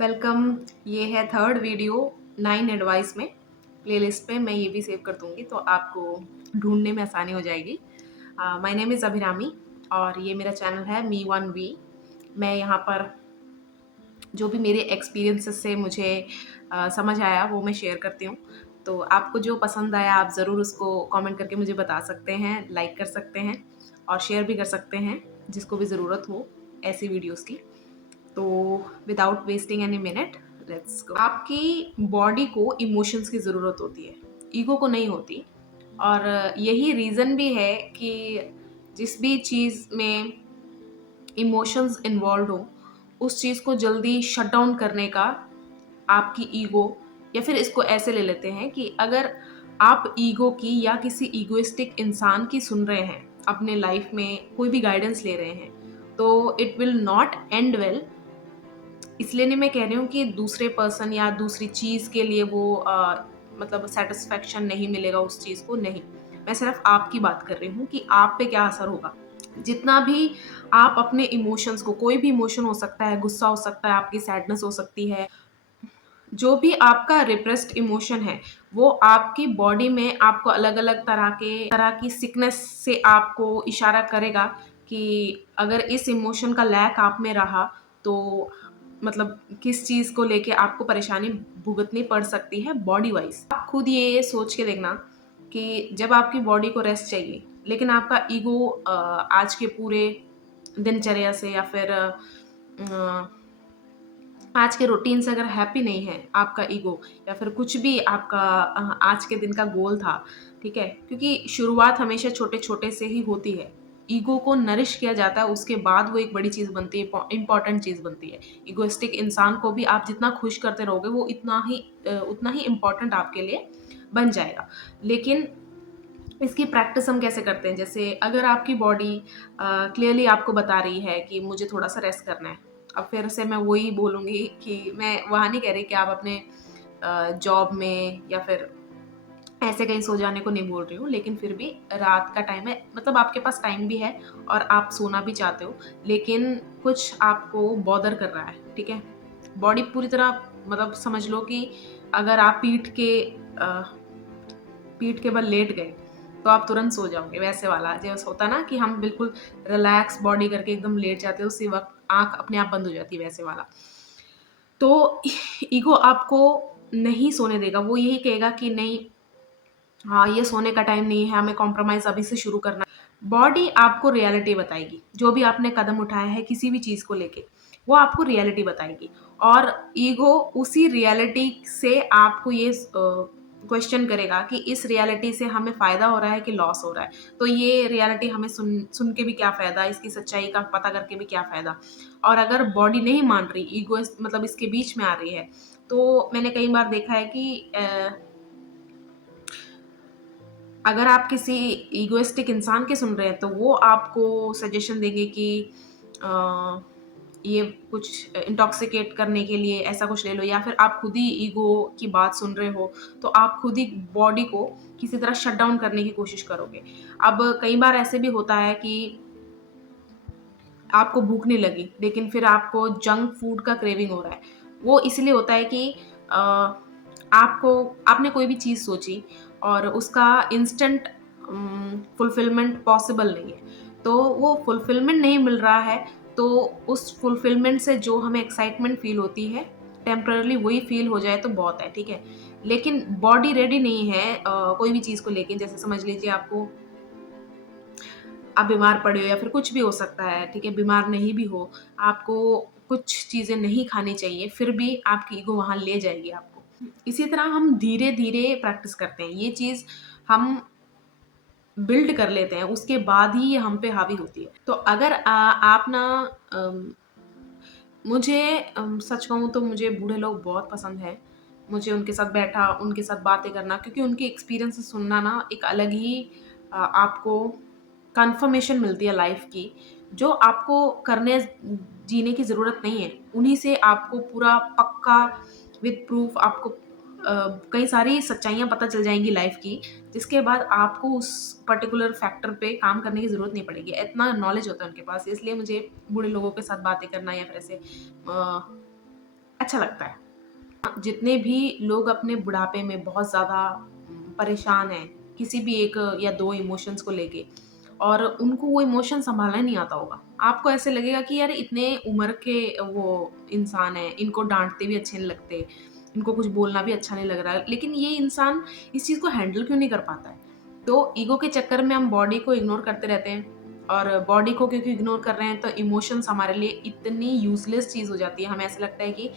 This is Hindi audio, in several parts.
वेलकम। ये है थर्ड वीडियो 9 एडवाइस में। प्लेलिस्ट पे मैं ये भी सेव कर दूंगी तो आपको ढूंढने में आसानी हो जाएगी। माय नेम इज़ अभिरामी और ये मेरा चैनल है मी वन वी। मैं यहाँ पर जो भी मेरे एक्सपीरियंसेस से मुझे समझ आया वो मैं शेयर करती हूँ। तो आपको जो पसंद आया आप ज़रूर उसको कमेंट करके मुझे बता सकते हैं, लाइक कर सकते हैं और शेयर भी कर सकते हैं जिसको भी ज़रूरत हो ऐसी वीडियोज़ की। तो without wasting any minute let's go. आपकी बॉडी को इमोशंस की ज़रूरत होती है, ईगो को नहीं होती। और यही रीज़न भी है कि जिस भी चीज़ में इमोशंस इन्वॉल्व हो उस चीज़ को जल्दी शट डाउन करने का आपकी ईगो, या फिर इसको ऐसे ले लेते हैं कि अगर आप ईगो की या किसी ईगोइस्टिक इंसान की सुन रहे हैं, अपने लाइफ में कोई भी गाइडेंस ले रहे हैं, तो it will not and well. इसलिए नहीं मैं कह रही हूँ कि दूसरे पर्सन या दूसरी चीज़ के लिए वो मतलब सेटिस्फेक्शन नहीं मिलेगा उस चीज़ को, नहीं। मैं सिर्फ आपकी बात कर रही हूँ कि आप पे क्या असर होगा। जितना भी आप अपने इमोशंस को, कोई भी इमोशन हो सकता है, गुस्सा हो सकता है, आपकी सैडनेस हो सकती है, जो भी आपका रिप्रेस्ड इमोशन है वो आपकी बॉडी में आपको अलग अलग तरह की सिकनेस से आपको इशारा करेगा कि अगर इस इमोशन का लैक आप में रहा तो मतलब किस चीज़ को लेके आपको परेशानी भुगतनी पड़ सकती है बॉडी वाइज। आप खुद ये सोच के देखना कि जब आपकी बॉडी को रेस्ट चाहिए लेकिन आपका ईगो आज के पूरे दिनचर्या से या फिर आज के रूटीन से अगर हैप्पी नहीं है आपका ईगो, या फिर कुछ भी आपका आज के दिन का गोल था, ठीक है, क्योंकि शुरुआत हमेशा छोटे छोटे से ही होती है। ईगो को नरिश किया जाता है, उसके बाद वो एक बड़ी चीज़ बनती है, इंपॉर्टेंट चीज़ बनती है। इगोइस्टिक इंसान को भी आप जितना खुश करते रहोगे वो उतना ही इम्पोर्टेंट आपके लिए बन जाएगा। लेकिन इसकी प्रैक्टिस हम कैसे करते हैं? जैसे अगर आपकी बॉडी क्लियरली आपको बता रही है कि मुझे थोड़ा-सा रेस्ट करना है। अब फिर से मैं वही बोलूँगी कि मैं वहाँ नहीं कह रही कि आप अपने जॉब में या फिर ऐसे कहीं सो जाने को नहीं बोल रही हूँ, लेकिन फिर भी रात का टाइम है, मतलब आपके पास टाइम भी है और आप सोना भी चाहते हो, लेकिन कुछ आपको बॉदर कर रहा है, ठीक है? बॉडी पूरी तरह, मतलब समझ लो कि अगर आप पीठ के बल लेट गए तो आप तुरंत सो जाओगे, वैसे वाला जैसे होता है ना कि हम बिल्कुल रिलैक्स बॉडी करके एकदम लेट जाते हैं, उसी वक्त आंख अपने आप बंद हो जाती है, वैसे वाला। तो ईगो आपको नहीं सोने देगा, वो यही कहेगा कि नहीं, हाँ, ये सोने का टाइम नहीं है, हमें कॉम्प्रोमाइज अभी से शुरू करना। बॉडी आपको रियलिटी बताएगी, जो भी आपने कदम उठाया है किसी भी चीज को लेके वो आपको रियलिटी बताएगी। और ईगो उसी रियलिटी से आपको ये क्वेश्चन करेगा कि इस रियलिटी से हमें फायदा हो रहा है कि लॉस हो रहा है। तो ये रियलिटी हमें सुन सुन के भी क्या फायदा, इसकी सच्चाई का पता करके भी क्या फायदा। और अगर बॉडी नहीं मान रही, ईगो मतलब इसके बीच में आ रही है, तो मैंने कई बार देखा है कि अगर आप किसी इगोइस्टिक इंसान के सुन रहे हैं तो वो आपको सजेशन देंगे कि अ, ये कुछ इंटॉक्सिकेट करने के लिए ऐसा कुछ ले लो, या फिर आप खुद ही ईगो की बात सुन रहे हो तो आप खुद ही बॉडी को किसी तरह शट डाउन करने की कोशिश करोगे। अब कई बार ऐसे भी होता है कि आपको भूख नहीं लगी लेकिन फिर आपको जंक फूड का क्रेविंग हो रहा है। वो इसलिए होता है कि अ, आपको आपने कोई भी चीज़ सोची और उसका इंस्टेंट फुलफिलमेंट पॉसिबल नहीं है। तो वो फुलफिलमेंट नहीं मिल रहा है, तो उस फुलफिलमेंट से जो हमें एक्साइटमेंट फ़ील होती है, टेम्परेरीली वही फ़ील हो जाए तो बहुत है, ठीक है? लेकिन बॉडी रेडी नहीं है कोई भी चीज़ को लेके। जैसे समझ लीजिए आप बीमार पड़े हो या फिर कुछ भी हो सकता है, ठीक है? बीमार नहीं भी हो, आपको कुछ चीज़ें नहीं खानी चाहिए, फिर भी आपकी ईगो वहाँ ले जाएगी आपको। इसी तरह हम धीरे-धीरे प्रैक्टिस करते हैं, ये चीज़ हम बिल्ड कर लेते हैं, उसके बाद ही ये हम पे हावी होती है। तो अगर आप ना अम, मुझे सच कहूँ तो मुझे बूढ़े लोग बहुत पसंद हैं। मुझे उनके साथ बैठा, उनके साथ बातें करना, क्योंकि उनके एक्सपीरियंसेस सुनना ना एक अलग ही आपको कन्फर्मेशन मिलती है लाइफ़ की, जो आपको जीने की ज़रूरत नहीं है। उन्हीं से आपको पूरा पक्का विद प्रूफ आपको कई सारी सच्चाइयाँ पता चल जाएँगी लाइफ़ की, जिसके बाद आपको उस पर्टिकुलर फैक्टर पे काम करने की ज़रूरत नहीं पड़ेगी। इतना नॉलेज होता है उनके पास, इसलिए मुझे बूढ़े लोगों के साथ बातें करना या फिर ऐसे अच्छा अच्छा लगता है। जितने भी लोग अपने बुढ़ापे में बहुत ज़्यादा परेशान हैं, किसी भी 1 या 2 इमोशंस को लेके, और उनको वो इमोशन सँभालना नहीं आता होगा। आपको ऐसे लगेगा कि यार इतने उम्र के वो इंसान हैं, इनको डाँटते भी अच्छे नहीं लगते, इनको कुछ बोलना भी अच्छा नहीं लग रहा है, लेकिन ये इंसान इस चीज़ को हैंडल क्यों नहीं कर पाता है? तो ईगो के चक्कर में हम बॉडी को इग्नोर करते रहते हैं, और बॉडी को क्योंकि इग्नोर कर रहे हैं तो इमोशंस हमारे लिए इतनी यूज़लेस चीज़ हो जाती है, हमें ऐसा लगता है कि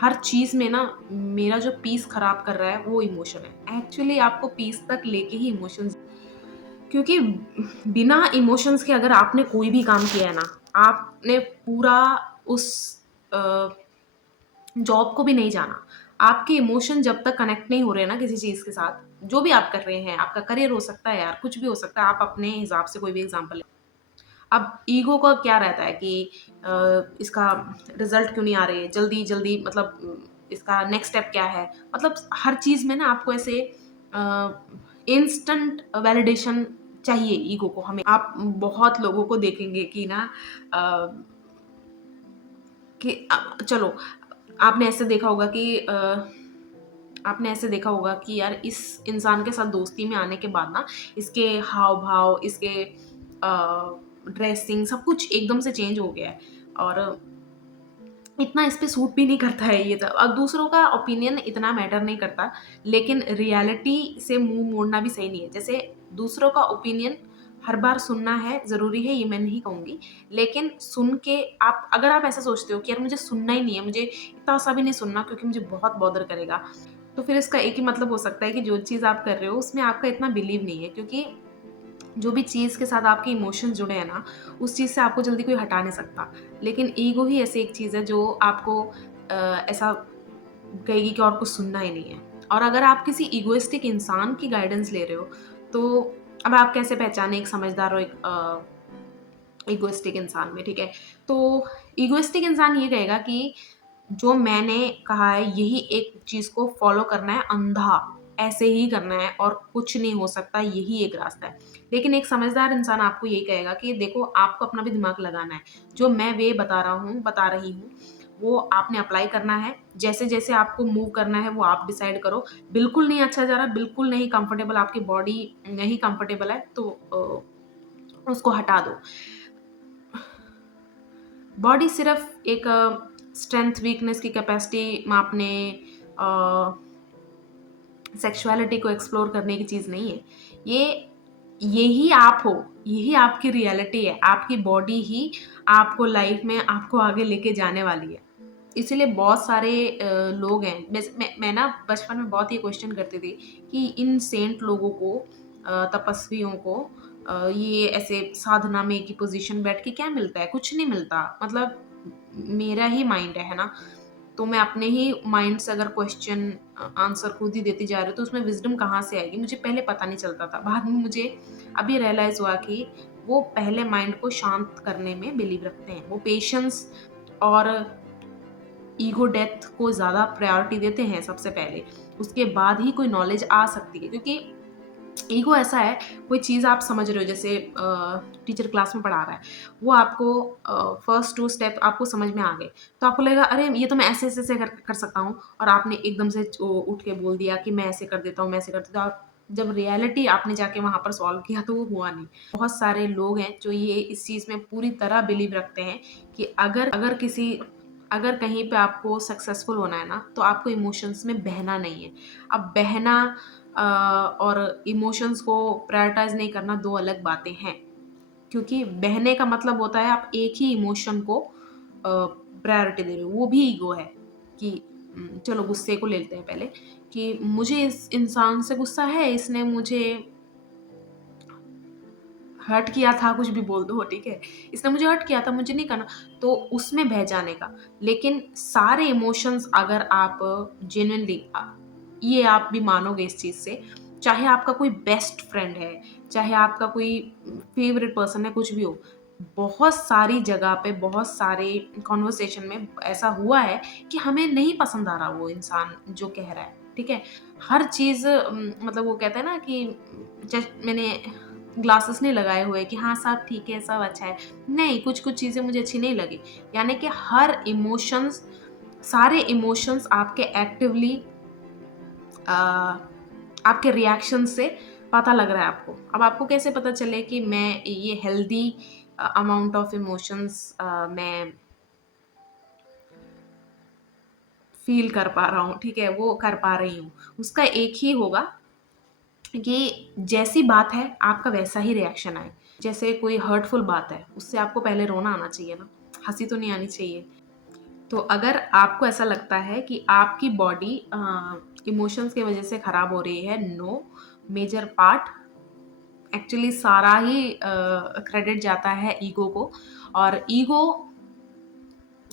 हर चीज़ में ना मेरा जो पीस खराब कर रहा है वो इमोशन है। एक्चुअली आपको पीस तक लेके ही इमोशंस, क्योंकि बिना इमोशंस के अगर आपने कोई भी काम किया है ना, आपने पूरा उस अ, जॉब को भी नहीं जाना। आपके इमोशन जब तक कनेक्ट नहीं हो रहे हैं ना किसी चीज़ के साथ, जो भी आप कर रहे हैं, आपका करियर हो सकता है यार, कुछ भी हो सकता है, आप अपने हिसाब से कोई भी एग्ज़ाम्पल। अब ईगो का क्या रहता है कि इसका रिज़ल्ट क्यों नहीं आ रहे, जल्दी-जल्दी, मतलब इसका नेक्स्ट स्टेप क्या है? मतलब हर चीज़ में ना आपको ऐसे इंस्टेंट वैलिडेशन चाहिए ईगो को हमें। आप बहुत लोगों को देखेंगे कि ना अ, चलो, आपने ऐसे देखा होगा कि आपने ऐसे देखा होगा कि यार इस इंसान के साथ दोस्ती में आने के बाद ना इसके हाव-भाव, इसके ड्रेसिंग सब कुछ एकदम से चेंज हो गया है, और इतना इस पे सूट भी नहीं करता है ये सब। अब दूसरों का ओपिनियन इतना मैटर नहीं करता, लेकिन रियलिटी से मुँह मोड़ना भी सही नहीं है। जैसे दूसरों का ओपिनियन हर बार सुनना है, ज़रूरी है, ये मैं नहीं कहूँगी। लेकिन सुन के आप, अगर आप ऐसा सोचते हो कि यार मुझे सुनना ही नहीं है, मुझे इतना-सा भी नहीं सुनना क्योंकि मुझे बहुत बॉदर करेगा, तो फिर इसका एक ही मतलब हो सकता है कि जो चीज़ आप कर रहे हो उसमें आपका इतना बिलीव नहीं है, क्योंकि जो भी चीज़ के साथ आपके इमोशंस जुड़े हैं ना, उस चीज़ से आपको जल्दी कोई हटा नहीं सकता। लेकिन ईगो ही ऐसी एक चीज़ है जो आपको ऐसा कहेगी कि और कुछ सुनना ही नहीं है। और अगर आप किसी इगोइस्टिक इंसान की गाइडेंस ले रहे हो, तो अब आप कैसे पहचानें एक समझदार और एक इगोइस्टिक इंसान में, ठीक है? तो इगोइस्टिक इंसान ये कहेगा कि जो मैंने कहा है यही एक चीज़ को फ़ॉलो करना है अंधा, ऐसे ही करना है और कुछ नहीं हो सकता, यही एक रास्ता है। लेकिन एक समझदार इंसान आपको यही कहेगा कि देखो आपको अपना भी दिमाग लगाना है। जो मैं वे बता रहा हूँ, बता रही हूँ, वो आपने अप्लाई करना है। जैसे-जैसे आपको मूव करना है वो आप डिसाइड करो। बिल्कुल नहीं अच्छा जा रहा, बिल्कुल नहीं कंफर्टेबल, आपकी बॉडी नहीं कंफर्टेबल है, तो उसको हटा दो। बॉडी सिर्फ़ एक स्ट्रेंथ वीकनेस की कैपेसिटी मापने, अ, सेक्सुअलिटी को एक्सप्लोर करने की चीज़ नहीं है। ये यही आप हो, यही आपकी रियलिटी है। आपकी बॉडी ही आपको लाइफ़ में आपको आगे लेके जाने वाली है। इसीलिए बहुत सारे लोग हैं, मैं ना बचपन में बहुत ये क्वेश्चन करती थी कि इन सेंट लोगों को, तपस्वियों को, ये ऐसे साधना में एक ही पोज़ीशन बैठ के क्या मिलता है? कुछ नहीं मिलता। मतलब मेरा ही माइंड है ना? तो मैं अपने ही माइंड से अगर क्वेश्चन आंसर खुद ही देती जा रही हूँ, तो उसमें विज़डम कहाँ से आएगी? मुझे पहले पता नहीं चलता था। बाद में मुझे अभी रियलाइज़ हुआ कि वो पहले माइंड को शांत करने में बिलीव रखते हैं। वो पेशेंस और ईगो डेथ को ज़्यादा प्रायोरिटी देते हैं सबसे पहले। उसके बाद ही कोई नॉलेज आ सकती है, क्योंकि ईगो ऐसा है, कोई चीज़ आप समझ रहे हो, जैसे टीचर क्लास में पढ़ा रहा है, वो आपको फर्स्ट 2 स्टेप आपको समझ में आ गए, तो आपको लगेगा अरे! ये तो मैं ऐसे-ऐसे कर कर सकता हूँ, और आपने एकदम से उठ के बोल दिया कि मैं ऐसे कर देता हूँ, मैं ऐसे कर देता हूँ। जब रियलिटी आपने जाके वहाँ पर सॉल्व किया तो वो हुआ नहीं। बहुत सारे लोग हैं जो ये इस चीज़ में पूरी तरह बिलीव रखते हैं कि अगर कहीं पे आपको सक्सेसफुल होना है ना, तो आपको इमोशंस में बहना नहीं है। अब बहना और इमोशंस को प्रायोरिटाइज़ नहीं करना 2 अलग बातें हैं। क्योंकि बहने का मतलब होता है आप एक ही इमोशन को प्रायोरिटी दे रहे हो। वो भी ईगो है कि चलो गुस्से को ले लेते हैं पहले, कि मुझे इस इंसान से गुस्सा है, इसने मुझे हर्ट किया था, कुछ भी बोल दो, ठीक है? इसने मुझे हर्ट किया था, मुझे नहीं करना, तो उसमें बह जाने का। लेकिन सारे इमोशंस अगर आप जेन्युइनली, ये आप भी मानोगे इस चीज़ से, चाहे आपका कोई बेस्ट फ्रेंड है, चाहे आपका कोई फेवरेट पर्सन है, कुछ भी हो, बहुत सारी जगह पे, बहुत सारे कन्वर्सेशन में ऐसा हुआ है कि हमें नहीं पसंद आ रहा वो इंसान जो कह रहा है, ठीक है? हर चीज़ मतलब वो कहते हैं ना कि जस्ट मैंने ग्लासेस नहीं लगाए हुए कि हाँ, सब ठीक है, सब अच्छा है। नहीं, कुछ-कुछ चीज़ें मुझे अच्छी नहीं लगी। यानी कि हर इमोशंस सारे इमोशंस आपके एक्टिवली आपके रिएक्शन से पता लग रहा है आपको। अब आपको कैसे पता चले कि मैं ये हेल्दी अमाउंट ऑफ इमोशंस मैं फील कर पा रहा हूँ, ठीक है, वो कर पा रही हूँ। उसका एक ही होगा कि जैसी बात है आपका वैसा ही रिएक्शन आए। जैसे कोई हर्टफुल बात है, उससे आपको पहले रोना आना चाहिए ना, हंसी तो नहीं आनी चाहिए। तो अगर आपको ऐसा लगता है कि आपकी बॉडी इमोशंस की वजह से खराब हो रही है, नो, मेजर पार्ट एक्चुअली सारा ही क्रेडिट जाता है ईगो को। और ईगो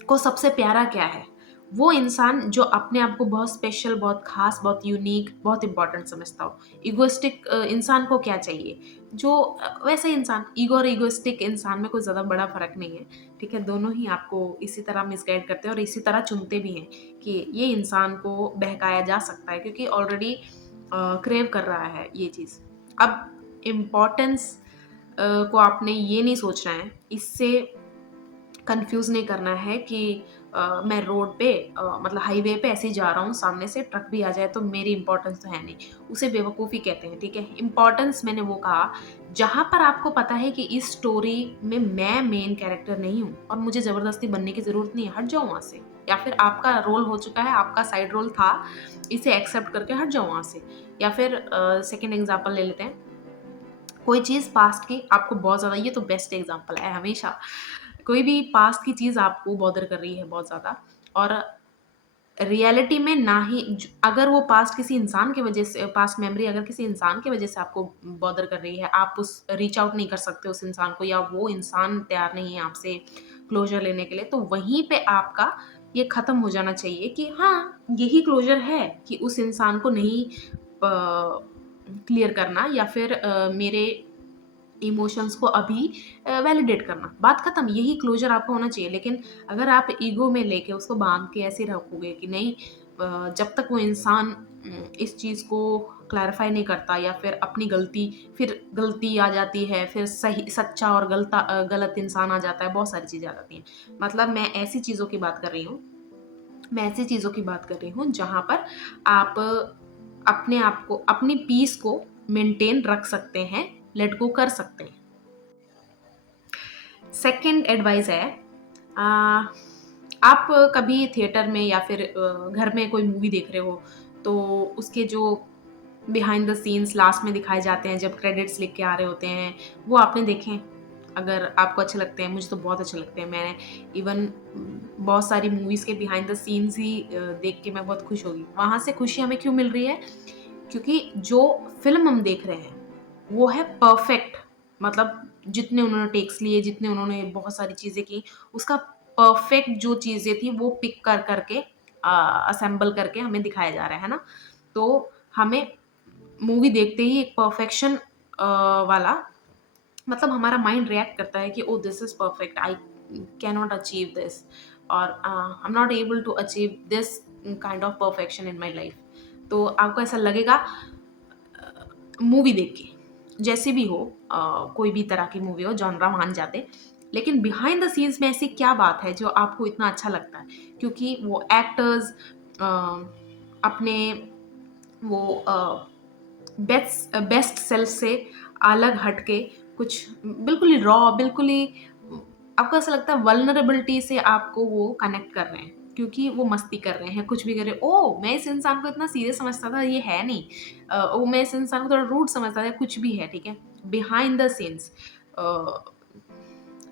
को सबसे प्यारा क्या है? वो इंसान जो अपने आप को बहुत स्पेशल, बहुत खास, बहुत यूनिक, बहुत इंपॉर्टेंट समझता हो। इगोइस्टिक इंसान को क्या चाहिए? जो वैसे इंसान, ईगो और इगोइस्टिक इंसान में कोई ज़्यादा बड़ा फ़र्क नहीं है, ठीक है? दोनों ही आपको इसी तरह मिसगाइड करते हैं और इसी तरह चुनते भी हैं कि ये इंसान को बहकाया जा सकता है क्योंकि ऑलरेडी क्रेव कर रहा है ये चीज़। अब इम्पोर्टेंस को आपने ये नहीं सोचना है, इससे कंफ्यूज नहीं करना है कि मैं रोड पे मतलब हाईवे पे ऐसे ही जा रहा हूँ, सामने से ट्रक भी आ जाए तो मेरी इंपॉर्टेंस तो है नहीं। उसे बेवकूफ़ी कहते हैं, ठीक है? इंपॉर्टेंस मैंने वो कहा जहाँ पर आपको पता है कि इस स्टोरी में मैं मेन कैरेक्टर नहीं हूँ और मुझे ज़बरदस्ती बनने की ज़रूरत नहीं है, हट जाओ वहाँ से। या फिर आपका रोल हो चुका है, आपका साइड रोल था, इसे एक्सेप्ट करके हट जाओ वहाँ से। या फिर सेकंड एग्ज़ाम्पल ले लेते हैं, कोई चीज़ पास्ट की आपको बहुत ज़्यादा, ये तो बेस्ट एग्जांपल है हमेशा, कोई भी पास्ट की चीज़ आपको बॉदर कर रही है बहुत ज़्यादा और रियलिटी में ना ही अगर वो पास्ट किसी इंसान की वजह से, पास्ट मेमोरी अगर किसी इंसान की वजह से आपको बॉदर कर रही है, आप उस रीच आउट नहीं कर सकते उस इंसान को या वो इंसान तैयार नहीं है आपसे क्लोजर लेने के लिए, तो वहीं पे आपका ये ख़त्म हो जाना चाहिए कि हाँ, यही क्लोजर है कि उस इंसान को नहीं क्लियर करना या फिर मेरे इमोशंस को अभी वैलिडेट करना, बात खत्म, यही क्लोजर आपका होना चाहिए। लेकिन अगर आप ईगो में लेके उसको बांध के ऐसे रखोगे कि नहीं, जब तक वो इंसान इस चीज़ को क्लैरिफाई नहीं करता या फिर अपनी गलती, फिर गलती आ जाती है, फिर सही सच्चा और गलत इंसान आ जाता है, बहुत सारी चीज़ें आ जाती हैं। मतलब मैं ऐसी चीज़ों की बात कर रही हूँ, मैं ऐसी चीज़ों की बात कर रही हूँ जहाँ पर आप अपने आप को, अपनी पीस को मेंटेन रख सकते हैं, लेट गो कर सकते हैं। सेकंड एडवाइस है, अ, आप कभी थिएटर में या फिर घर में कोई मूवी देख रहे हो तो उसके जो बिहाइंड द सीन्स लास्ट में दिखाए जाते हैं जब क्रेडिट्स लिख के आ रहे होते हैं, वो आपने देखे हैं? अगर आपको अच्छे लगते हैं, मुझे तो बहुत अच्छे लगते हैं। मैंने इवन बहुत सारी मूवीज़ के बिहाइंड द सीन्स ही देख के मैं बहुत खुश हो गई। वहाँ से खुशी हमें क्यों मिल रही है? क्योंकि जो फ़िल्म हम देख रहे हैं, वो है परफ़ेक्ट, मतलब जितने उन्होंने टेक्स लिए, जितने उन्होंने बहुत सारी चीज़ें की, उसका परफ़ेक्ट जो चीज़ें थी वो पिक कर कर के असेंबल करके हमें दिखाया जा रहा है ना? तो हमें मूवी देखते ही एक परफ़ेक्शन वाला, मतलब हमारा माइंड रिएक्ट करता है कि oh this is perfect, I can not achieve this और I am not able to achieve this kind of perfection in my life. तो आपको ऐसा लगेगा मूवी देख के, जैसे भी हो, कोई भी तरह की मूवी हो, जॉनरा मान जाते, लेकिन बिहाइंड द सीन्स में ऐसी क्या बात है जो आपको इतना अच्छा लगता है? क्योंकि वो एक्टर्स अपने वो बेस्ट सेल्फ से अलग हटके कुछ बिल्कुल ही रॉ, बिल्कुल ही आपको ऐसा लगता है वल्नरेबिलिटी से आपको वो कनेक्ट कर रहे हैं, क्योंकि वो मस्ती कर रहे हैं, कुछ भी कर रहे हैं। ओह! मैं इस इंसान को इतना सीरियस समझता था, ये है नहीं। ओह! मैं इस इंसान को थोड़ा रूड समझता था, कुछ भी है, ठीक है? Behind the scenes a,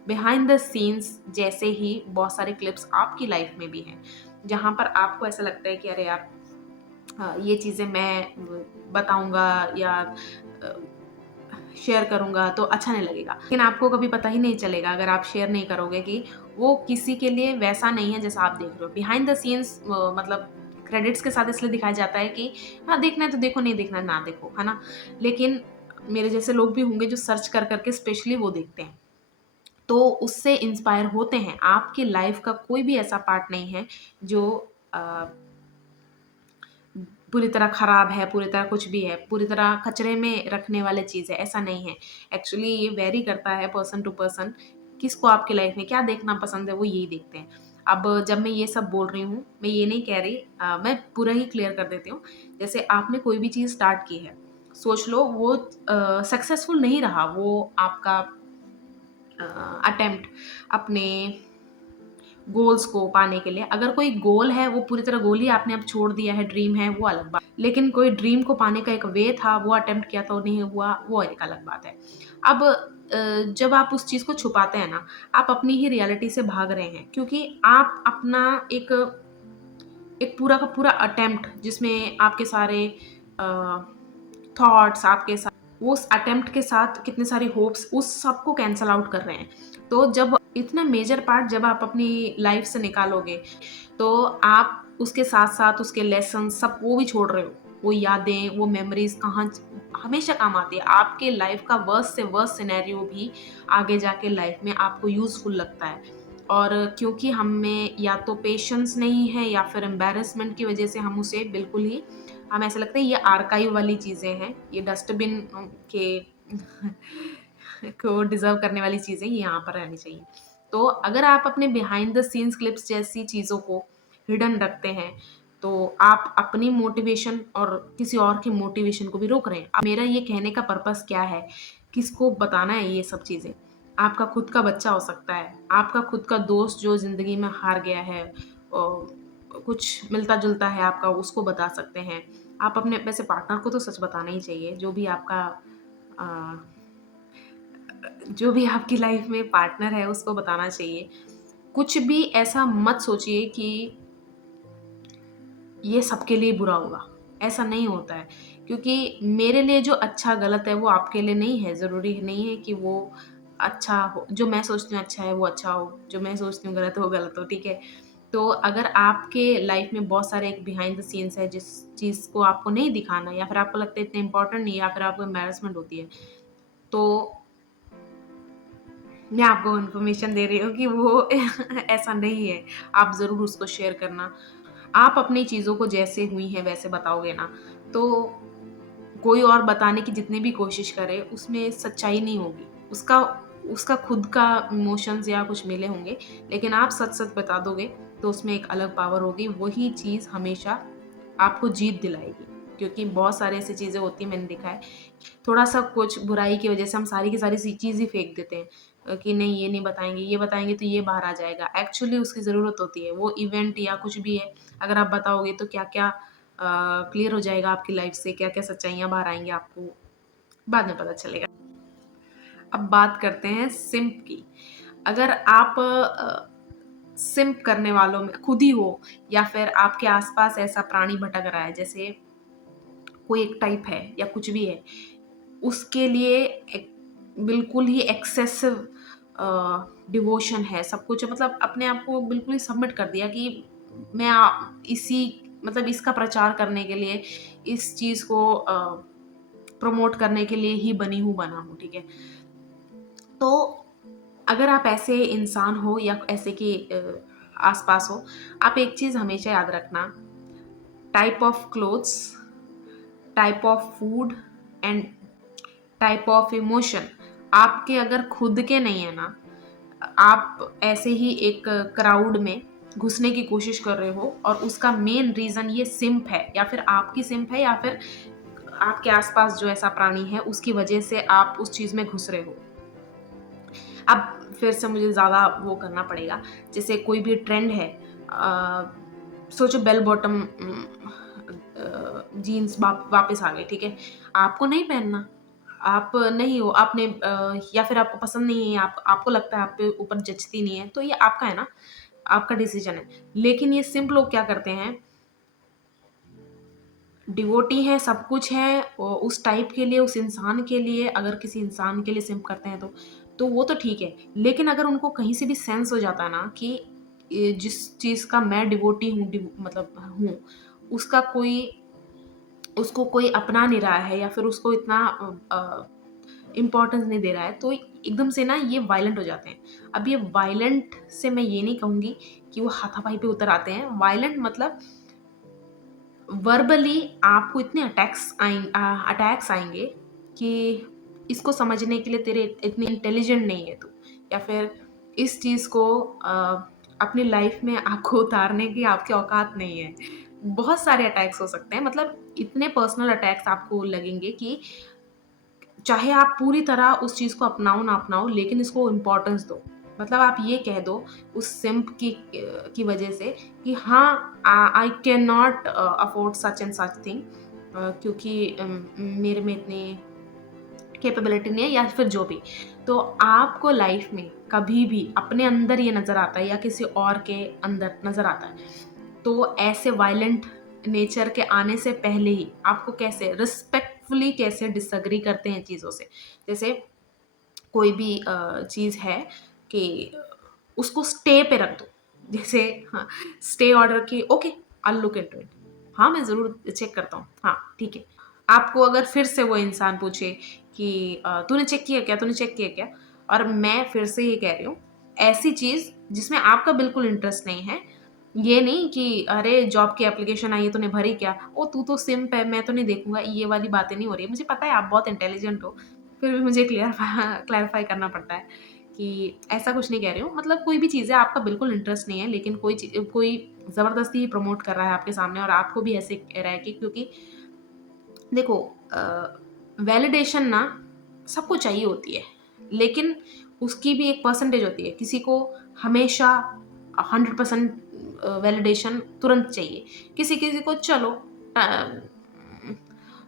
behind the scenes जैसे ही बहुत सारे क्लिप्स आपकी लाइफ में भी हैं, जहाँ पर आपको ऐसा लगता है कि अरे यार, ये चीज़ें मैं बताऊँगा या अ, शेयर करूँगा तो अच्छा नहीं लगेगा। लेकिन आपको कभी पता ही नहीं चलेगा अगर आप शेयर नहीं करोगे कि वो किसी के लिए वैसा नहीं है जैसा आप देख रहे हो। बिहाइंड द सीन्स मतलब क्रेडिट्स के साथ इसलिए दिखाया जाता है कि हाँ, देखना है तो देखो, नहीं देखना है ना देखो, है ना? लेकिन मेरे जैसे लोग भी होंगे जो सर्च कर कर के स्पेशली वो देखते हैं। तो उससे इंस्पायर होते हैं। आपकी लाइफ़ का कोई भी ऐसा पार्ट नहीं है जो अ पूरी तरह खराब है, पूरी तरह कुछ भी है, पूरी तरह कचरे में रखने वाली चीज़ है, ऐसा नहीं है। एक्चुअली ये वेरी करता है पर्सन टू पर्सन, किसको आपकी लाइफ़ में क्या देखना पसंद है, वो यही देखते हैं। अब जब मैं ये सब बोल रही हूँ, मैं ये नहीं कह रही, मैं पूरा ही क्लियर कर देती हूँ। जैसे आपने कोई भी चीज़ स्टार्ट की है, सोच लो वो सक्सेसफुल नहीं रहा, वो आपका अटेम्प्ट अपने गोल्स को पाने के लिए। अगर कोई गोल है, वो पूरी तरह गोल ही आपने अब छोड़ दिया है, ड्रीम है, वो अलग बात। लेकिन कोई ड्रीम को पाने का एक वे था, वो अटेम्प्ट किया था, वो नहीं हुआ, वो एक अलग बात है। अब जब आप उस चीज़ को छुपाते हैं ना, आप अपनी ही रियलिटी से भाग रहे हैं, क्योंकि आप अपना एक एक पूरा का पूरा अटेम्प्ट, जिसमें आपके सारे थॉट्स, आपके साथ वो उस अटेम्प्ट के साथ कितने सारे होप्स, उस सब को कैंसल आउट कर रहे हैं। तो जब इतना मेजर पार्ट जब आप अपनी लाइफ से निकालोगे, तो आप उसके साथ-साथ उसके लेसन सब वो भी छोड़ रहे हो। वो यादें, वो मेमोरीज़ कहाँ हमेशा काम आती है। आपके लाइफ का वर्स्ट से वर्स्ट सिनेरियो भी आगे जाके लाइफ में आपको यूज़फुल लगता है। और क्योंकि हम में या तो पेशेंस नहीं है, या फिर एम्बैरेसमेंट की वज़ह से हम उसे बिल्कुल ही, हमें ऐसा लगता है ये आर्काइव वाली चीज़ें हैं, ये डस्टबिन के को डिज़र्व करने वाली चीज़ें ये यहाँ पर रहनी चाहिए। तो अगर आप अपने बिहाइंड द सीन्स क्लिप्स जैसी चीज़ों को हिडन रखते हैं, तो आप अपनी मोटिवेशन और किसी और की मोटिवेशन को भी रोक रहे हैं। अब मेरा ये कहने का पर्पस क्या है, किसको बताना है ये सब चीज़ें? आपका खुद का बच्चा हो सकता है, आपका खुद का दोस्त जो ज़िंदगी में हार गया है, कुछ मिलता-जुलता है आपका, उसको बता सकते हैं। आप अपने वैसे पार्टनर को तो सच बताना ही चाहिए, अ, जो भी आपकी लाइफ में पार्टनर है उसको बताना चाहिए। कुछ भी ऐसा मत सोचिए कि ये सबके लिए बुरा होगा, ऐसा नहीं होता है। क्योंकि मेरे लिए जो अच्छा गलत है वो आपके लिए नहीं है, ज़रूरी नहीं है कि वो अच्छा हो, जो मैं सोचती हूँ अच्छा है वो अच्छा हो, जो मैं सोचती हूँ गलत है वो गलत हो, ठीक है? तो अगर आपके लाइफ में बहुत सारे एक बिहाइंड द सीन्स है, जिस चीज़ को आपको नहीं दिखाना, या फिर आपको लगता है इतना इम्पोर्टेंट नहीं है, या फिर आपको एम्बैरेसमेंट होती है, तो मैं आपको इन्फॉर्मेशन दे रही हूँ कि वो ऐसा नहीं है, आप ज़रूर उसको शेयर करना। आप अपनी चीज़ों को जैसे हुई हैं वैसे बताओगे ना, तो कोई और बताने की जितनी भी कोशिश करे, उसमें सच्चाई नहीं होगी। उसका उसका खुद का इमोशंस या कुछ मिले होंगे, लेकिन आप सच-सच बता दोगे, तो उसमें एक अलग पावर होगी, वही चीज़ हमेशा आपको जीत दिलाएगी। क्योंकि बहुत सारी ऐसी चीज़ें होती हैं, मैंने देखा है, थोड़ा-सा कुछ बुराई की वजह से हम सारी की सारी सी चीज़ ही फेंक देते हैं, कि नहीं ये नहीं बताएँगे, ये बताएँगे तो ये बाहर आ जाएगा। एक्चुअली उसकी ज़रूरत होती है, वो इवेंट या कुछ भी है, अगर आप बताओगे तो क्या-क्या क्लियर हो जाएगा आपकी लाइफ से, क्या-क्या सच्चाइयाँ बाहर आएँगी, आपको बाद में पता चलेगा। अब बात करते हैं सिम्प की। अगर आप सिम्प करने वालों में खुद ही हो, या फिर आपके आस-पास ऐसा प्राणी भटक रहा है, जैसे कोई एक टाइप है या कुछ भी है, उसके लिए एक बिल्कुल ही एक्सेसिव डिवोशन है, सब कुछ है, मतलब अपने आप को बिल्कुल ही सबमिट कर दिया कि मैं इसी मतलब इसका प्रचार करने के लिए, इस चीज़ को प्रमोट करने के लिए ही बना हूँ, ठीक है? तो अगर आप ऐसे इंसान हो या ऐसे के आस-पास हो, आप एक चीज़ हमेशा याद रखना, type of clothes, type of food and type of emotion आपके अगर खुद के नहीं है ना, आप ऐसे ही एक क्राउड में घुसने की कोशिश कर रहे हो, और उसका मेन रीज़न ये सिम्प है, या फिर आपकी सिम्प है, या फिर आपके आस-पास जो ऐसा प्राणी है उसकी वजह से आप उस चीज़ में घुस रहे हो। अब फिर से मुझे ज़्यादा वो करना पड़ेगा, जैसे कोई भी ट्रेंड है, सोचो बेल बॉटम जीन्स वापस आ गए, ठीक है? आपको नहीं पहनना, आप नहीं हो, आपने या फिर आपको पसंद नहीं है, आपको लगता है आप पे ऊपर जचती नहीं है, तो ये आपका है ना, आपका डिसीजन है। लेकिन ये सिंपल लोग क्या करते हैं, डिवोटी हैं, सब कुछ है, उस टाइप के लिए, उस इंसान के लिए, अगर किसी इंसान के लिए सिम्प करते हैं तो वो तो ठीक है। लेकिन अगर उनको कहीं से भी सेंस हो जाता है ना कि जिस चीज़ का मैं डिवोटी हूँ, मतलब हूँ, उसका कोई उसको कोई अपना नहीं रहा है, या फिर उसको इतना इम्पोर्टेंस नहीं दे रहा है, तो एकदम से ना ये वायलेंट हो जाते हैं। अब ये वायलेंट से मैं ये नहीं कहूँगी कि वो हाथापाई पे उतर आते हैं। वायलेंट मतलब वर्बली आपको इतने अटैक्स आएँगे कि इसको समझने के लिए तेरे इतनी इंटेलिजेंट नहीं है तू, या फिर इस चीज़ को अपनी लाइफ में आपको उतारने की आपकी औकात नहीं है। बहुत सारे अटैक्स हो सकते हैं, मतलब इतने पर्सनल अटैक्स आपको लगेंगे कि चाहे आप पूरी तरह उस चीज़ को अपनाओ ना अपनाओ, लेकिन इसको इम्पोर्टेंस दो। मतलब आप ये कह दो उस सिम्प की वजह से कि हाँ, आई can not afford such and such thing, क्योंकि मेरे में इतनी कैपेबिलिटी नहीं है या फिर जो भी। तो आपको लाइफ में कभी भी अपने अंदर ये नज़र आता है या किसी और के अंदर नज़र आता है, तो ऐसे वायलेंट नेचर के आने से पहले ही आपको कैसे रिस्पेक्टफुली कैसे डिसएग्री करते हैं चीज़ों से। जैसे कोई भी चीज़ है कि उसको स्टे पे रख दो। जैसे हाँ, स्टे ऑर्डर की okay, I will look into it. हाँ, मैं ज़रूर चेक करता हूँ। हाँ, ठीक है। आपको अगर फिर से वो इंसान पूछे कि तूने चेक किया क्या? तूने चेक किया क्या? और मैं फिर से ये कह रही हूँ, ऐसी चीज़ जिसमें आपका बिल्कुल इंटरेस्ट नहीं है, ये नहीं कि अरे जॉब की एप्लीकेशन आई है तूने भरी क्या? ओह! तू तो सिम्प है, मैं तो नहीं देखूँगा, ये वाली बातें नहीं हो रही है। मुझे पता है आप बहुत इंटेलिजेंट हो, फिर भी मुझे क्लैरिफ़ाई करना पड़ता है कि ऐसा कुछ नहीं कह रही हूँ। मतलब कोई भी चीज़ है आपका बिल्कुल इंटरेस्ट नहीं है, लेकिन कोई ज़बरदस्ती प्रमोट कर रहा है आपके सामने और आपको भी ऐसे कह रहा है कि क्योंकि देखो वैलिडेशन ना सबको चाहिए होती है, लेकिन उसकी भी एक परसेंटेज होती है। किसी को हमेशा 100% वैलिडेशन तुरंत चाहिए, किसी-किसी को चलो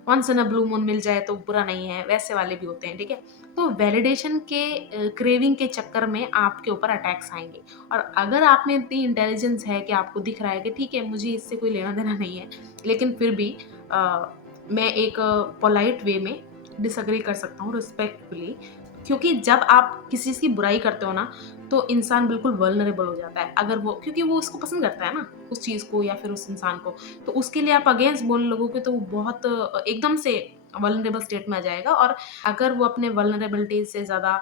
once in a blue moon मिल जाए तो बुरा नहीं है, वैसे वाले भी होते हैं, ठीक है? तो वैलिडेशन के क्रेविंग के चक्कर में आपके ऊपर अटैक्स आएँगे और अगर आप में इतनी इंटेलिजेंस है कि आपको दिख रहा है कि ठीक है, मुझे इससे कोई लेना-देना नहीं है, लेकिन फिर भी अ, मैं एक पोलाइट वे में डिसएग्री कर सकता हूँ रिस्पेक्टफुली, क्योंकि जब आप किसी चीज़ की बुराई करते हो ना, तो इंसान बिल्कुल वल्नरेबल हो जाता है। अगर वो क्योंकि वो उसको पसंद करता है ना, उस चीज़ को या फिर उस इंसान को, तो उसके लिए आप अगेंस्ट बोलने लगोगे तो वो बहुत एकदम से वल्नरेबल स्टेट में आ जाएगा और अगर वो अपने वल्नरेबिलिटी से ज़्यादा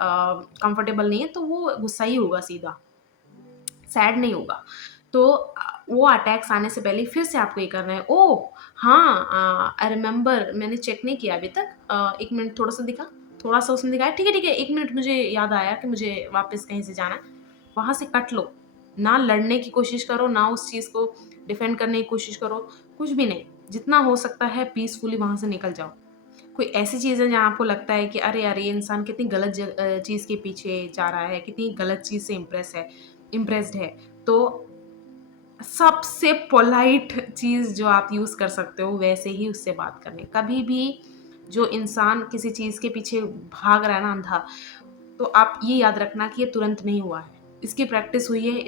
कंफर्टेबल नहीं है, तो वो गुस्सा ही होगा सीधा। सैड नहीं होगा। तो वो अटैक्स आने से पहले फिर से आपको ये करना है, ओह! हाँ, आई रिमेंबर मैंने चेक नहीं किया अभी तक। 1 मिनट थोड़ा-सा दिखा, थोड़ा-सा उसने दिखाया, ठीक है, 1 मिनट मुझे याद आया कि मुझे वापस कहीं से जाना है। वहाँ से कट लो। ना लड़ने की कोशिश करो, ना उस चीज़ को डिफेंड करने की कोशिश करो, कुछ भी नहीं। जितना हो सकता है पीसफुली वहाँ से निकल जाओ। कोई ऐसी चीज़ है जहाँ आपको लगता है कि अरे यार! ये इंसान कितनी गलत चीज़ के पीछे जा रहा है, कितनी गलत चीज़ से इम्प्रेस्ड है। तो सबसे पोलाइट चीज़ जो आप यूज़ कर सकते हो वैसे ही उससे बात करनी। कभी भी जो इंसान किसी चीज़ के पीछे भाग रहा है ना अंधा, तो आप ये याद रखना कि ये तुरंत नहीं हुआ है। इसकी प्रैक्टिस हुई है,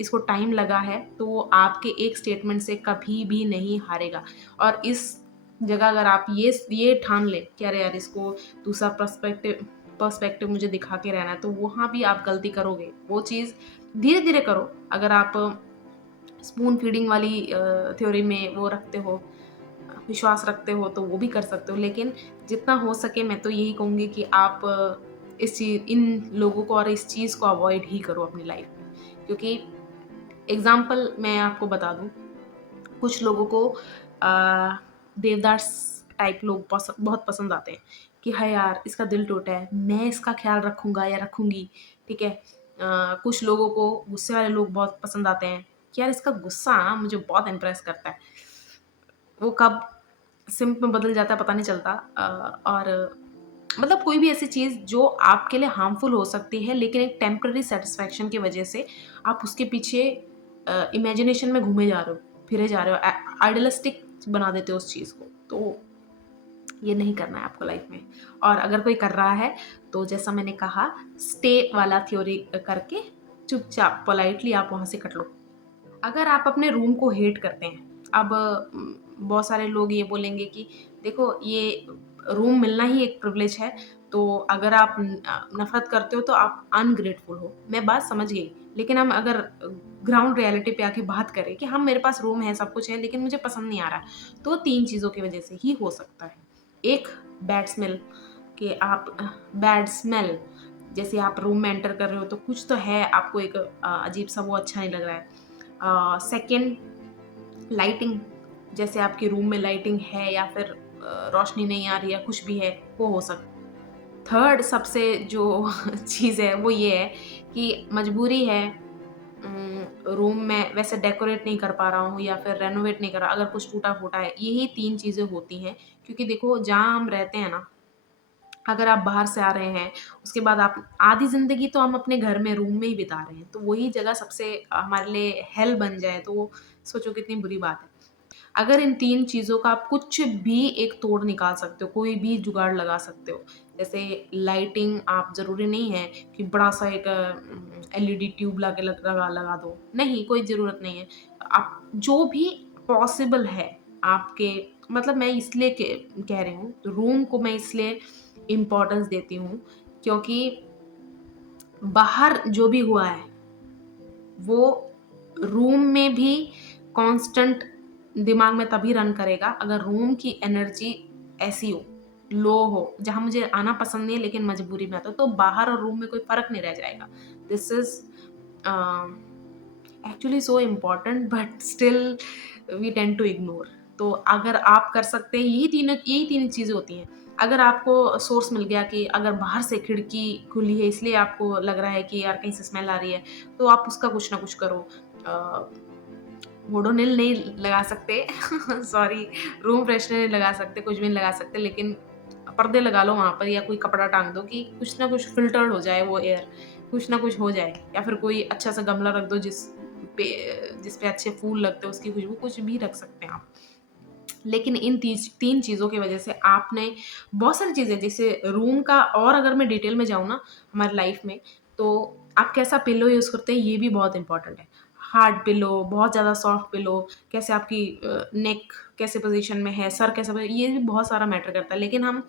इसको टाइम लगा है, तो वो आपके एक स्टेटमेंट से कभी भी नहीं हारेगा। और इस जगह अगर आप ये ठान लें कि अरे यार इसको दूसरा पर्सपेक्टिव पर्सपेक्टिव मुझे दिखा के रहना है, तो वहाँ भी आप गलती करोगे। वो चीज़ धीरे-धीरे करो। अगर आप स्पून फीडिंग वाली थ्योरी में वो रखते हो, विश्वास रखते हो तो वो भी कर सकते हो। लेकिन जितना हो सके मैं तो यही कहूँगी कि आप इन लोगों को और इस चीज़ को अवॉइड ही करो अपनी लाइफ में। क्योंकि एग्ज़ाम्पल मैं आपको बता दूँ, कुछ लोगों को देवदास टाइप लोग बहुत पसंद आते हैं कि हाँ यार, इसका दिल टूटा है, मैं इसका ख़्याल रखूँगा या रखूँगी, ठीक है? कुछ लोगों को गुस्से वाले लोग बहुत पसंद आते हैं कि यार इसका गुस्सा ना मुझे बहुत इम्प्रेस करता है। वो कब सिम्प में बदल जाता है पता नहीं चलता। और मतलब कोई भी ऐसी चीज़ जो आपके लिए हार्मफुल हो सकती है, लेकिन एक टेम्परेरी सैटिस्फैक्शन की वजह से आप उसके पीछे इमेजिनेशन में घूमे जा रहे हो, फिरे जा रहे हो, आइडियलिस्टिक बना देते हो उस चीज़ को। तो ये नहीं करना है आपको लाइफ में। और अगर कोई कर रहा है, तो जैसा मैंने कहा, स्टे वाला थ्योरी करके चुपचाप पोलाइटली आप वहाँ से कट लो। अगर आप अपने रूम को हेट करते हैं, अब बहुत सारे लोग ये बोलेंगे कि देखो ये रूम मिलना ही एक प्रिविलेज है, तो अगर आप नफ़रत करते हो तो आप अनग्रेटफुल हो। मैं बात समझ गई, लेकिन हम अगर ग्राउंड रियलिटी पे आके बात करें कि हाँ, मेरे पास रूम है, सब कुछ है, लेकिन मुझे पसंद नहीं आ रहा, तो 3 चीज़ों की वजह से ही हो सकता है। एक, बैड स्मेल, कि आप बैड स्मेल, जैसे आप रूम में एंटर कर रहे हो तो कुछ तो है, आपको एक अजीब-सा वो अच्छा नहीं लग रहा है। सेकंड, लाइटिंग, जैसे आपके रूम में लाइटिंग है या फिर रोशनी नहीं आ रही है, कुछ भी है, वो हो सकता है। थर्ड सबसे जो चीज़ है वो ये है कि मजबूरी है, रूम में वैसे डेकोरेट नहीं कर पा रहा हूँ या फिर रेनोवेट नहीं कर रहा, अगर कुछ टूटा-फूटा है, यही 3 चीज़ें होती हैं। क्योंकि देखो जहाँ हम रहते हैं ना, अगर आप बाहर से आ रहे हैं, उसके बाद आप आधी ज़िंदगी तो हम अपने घर में, रूम में ही बिता रहे हैं, तो वही जगह सबसे हमारे लिए हेल बन जाए, तो वो सोचो कितनी बुरी बात है। अगर इन 3 चीज़ों का आप कुछ भी एक तोड़ निकाल सकते हो, कोई भी जुगाड़ लगा सकते हो। जैसे लाइटिंग, आप ज़रूरी नहीं है कि बड़ा-सा एक एलईडी ट्यूब लाके लगा लगा दो। नहीं, कोई ज़रूरत नहीं है। आप जो भी पॉसिबल है आपके, मतलब मैं इसलिए कह रही हूँ, रूम को मैं इसलिए इम्पोर्टेंस देती हूँ क्योंकि बाहर जो भी हुआ है वो रूम में भी कांस्टेंट दिमाग में तभी रन करेगा अगर रूम की एनर्जी ऐसी हो, लो हो, जहाँ मुझे आना पसंद नहीं है लेकिन मजबूरी में आता हूँ, तो बाहर और रूम में कोई फ़र्क नहीं रह जाएगा। This is a, actually so important but still we tend to ignore. तो अगर आप कर सकते हैं, यही तीन चीज़ें होती हैं। अगर आपको सोर्स मिल गया कि अगर बाहर से खिड़की खुली है इसलिए आपको लग रहा है कि यार कहीं से स्मेल आ रही है, तो आप उसका कुछ ना कुछ करो। अ, ओडोनिल नहीं लगा सकते सॉरी, रूम फ्रेशनर नहीं लगा सकते, कुछ भी नहीं लगा सकते, लेकिन पर्दे लगा लो वहाँ पर या कोई कपड़ा टाँग दो कि कुछ ना कुछ फ़िल्टर्ड हो जाए वो एयर, कुछ ना कुछ हो जाए। या फिर कोई अच्छा-सा गमला रख दो पे जिस पे अच्छे फूल लगते हैं, उसकी खुशबू, कुछ भी रख सकते हैं आप। लेकिन इन 3 चीज़ों की वज़ह से आपने बहुत सारी चीज़ें, जैसे रूम का, और अगर मैं डिटेल में जाऊँ ना हमारी लाइफ़ में, तो आप कैसा पिलो यूज़ करते हैं ये भी बहुत इम्पोर्टेंट है। हार्ड पिलो, बहुत ज़्यादा सॉफ्ट पिलो, कैसे आपकी नेक कैसे पोज़ीशन में है, सर कैसा ये भी बहुत सारा मैटर करता है। लेकिन हम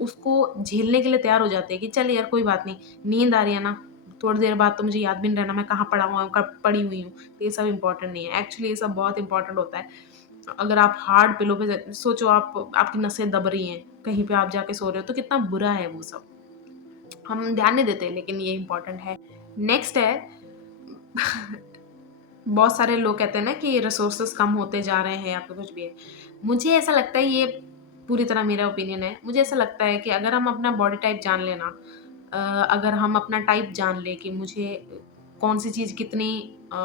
उसको झेलने के लिए तैयार हो जाते हैं कि चल यार कोई बात नहीं, नींद आ रही है ना, थोड़ी देर बाद तो मुझे याद भी नहीं रहना मैं कहाँ पड़ा हुआ हूँ, कब पड़ी हुई हूँ। तो ये सब इम्पोर्टेंट नहीं है। एक्चुअली ये सब बहुत इम्पोर्टेंट होता है। अगर आप हार्ड पिलो पे सोचो, आप आपकी नसें दब रही हैं, कहीं पे आप जाके सो रहे हो, तो कितना बुरा है वो सब। हम ध्यान नहीं देते, लेकिन ये इम्पोर्टेंट है। नेक्स्ट है बहुत सारे लोग कहते हैं ना कि रिसोर्सेज़ कम होते जा रहे हैं या फिर कुछ भी है। मुझे ऐसा लगता है, ये पूरी तरह मेरा ओपिनियन है। मुझे ऐसा लगता है कि अगर हम अपना बॉडी टाइप जान लें ना, अगर हम अपना टाइप जान लें कि मुझे कौन-सी चीज़ कितनी अ,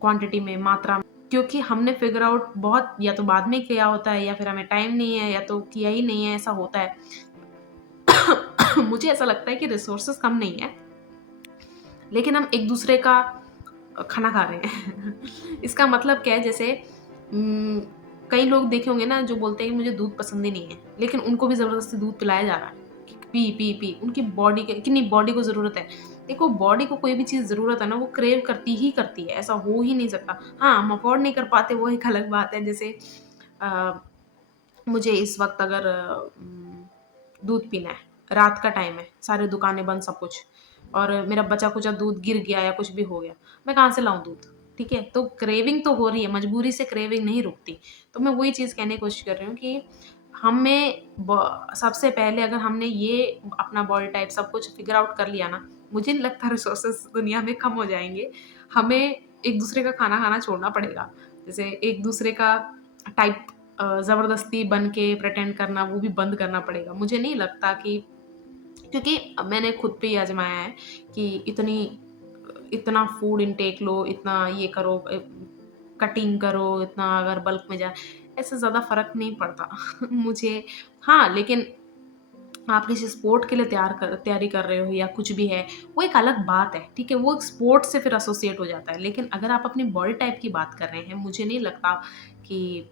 क्वांटिटी में, मात्रा में, क्योंकि हमने फिगर आउट बहुत या तो बाद में किया होता है या फिर हमें टाइम नहीं है या तो किया ही नहीं है, ऐसा होता है। मुझे ऐसा लगता है कि रिसोर्सेज़ कम नहीं है, लेकिन हम एक-दूसरे का खाना खा रहे हैं। इसका मतलब क्या है, जैसे उम, कई लोग देखे होंगे ना जो बोलते हैं कि मुझे दूध पसंद ही नहीं है, लेकिन उनको भी ज़बरदस्ती दूध पिलाया जा रहा है कि पी, पी, पी। उनकी बॉडी के कितनी बॉडी को ज़रूरत है। देखो बॉडी को कोई भी चीज़ ज़रूरत है ना, वो क्रेव करती ही करती है, ऐसा हो ही नहीं सकता। हाँ, हम अफ़ोर्ड नहीं कर पाते, वो एक अलग बात है। जैसे अ, मुझे इस वक़्त अगर दूध पीना है, रात का टाइम है, सारी दुकानें बंद, सब कुछ, और मेरा बचा-कुचा दूध गिर गया या कुछ भी हो गया, मैं कहाँ से लाऊँ दूध? ठीक है? तो क्रेविंग तो हो रही है, मजबूरी से क्रेविंग नहीं रुकती। तो मैं वही चीज़ कहने की कोशिश कर रही हूँ कि हमें सबसे पहले अगर हमने ये अपना बॉडी टाइप सब कुछ फिगर आउट कर लिया ना, मुझे नहीं लगता रिसोर्सेज़ दुनिया में कम हो जाएँगे। हमें एक-दूसरे का खाना खाना छोड़ना पड़ेगा। जैसे एक-दूसरे का टाइप ज़बरदस्ती बन के प्रिटेंड करना, वो भी बंद करना पड़ेगा। मुझे नहीं लगता कि, क्योंकि मैंने खुद पे ही आज़माया है कि इतना फूड इनटेक लो, इतना ये करो, कटिंग करो, इतना अगर बल्क में ऐसे ज़्यादा फ़र्क नहीं पड़ता मुझे। हाँ, लेकिन आप किसी स्पोर्ट के लिए तैयारी कर रहे हो या कुछ भी है, वो एक अलग बात है, ठीक है? वो एक स्पोर्ट से फिर एसोसिएट हो जाता है। लेकिन अगर आप अपनी बॉडी टाइप की बात कर रहे हैं, मुझे नहीं लगता कि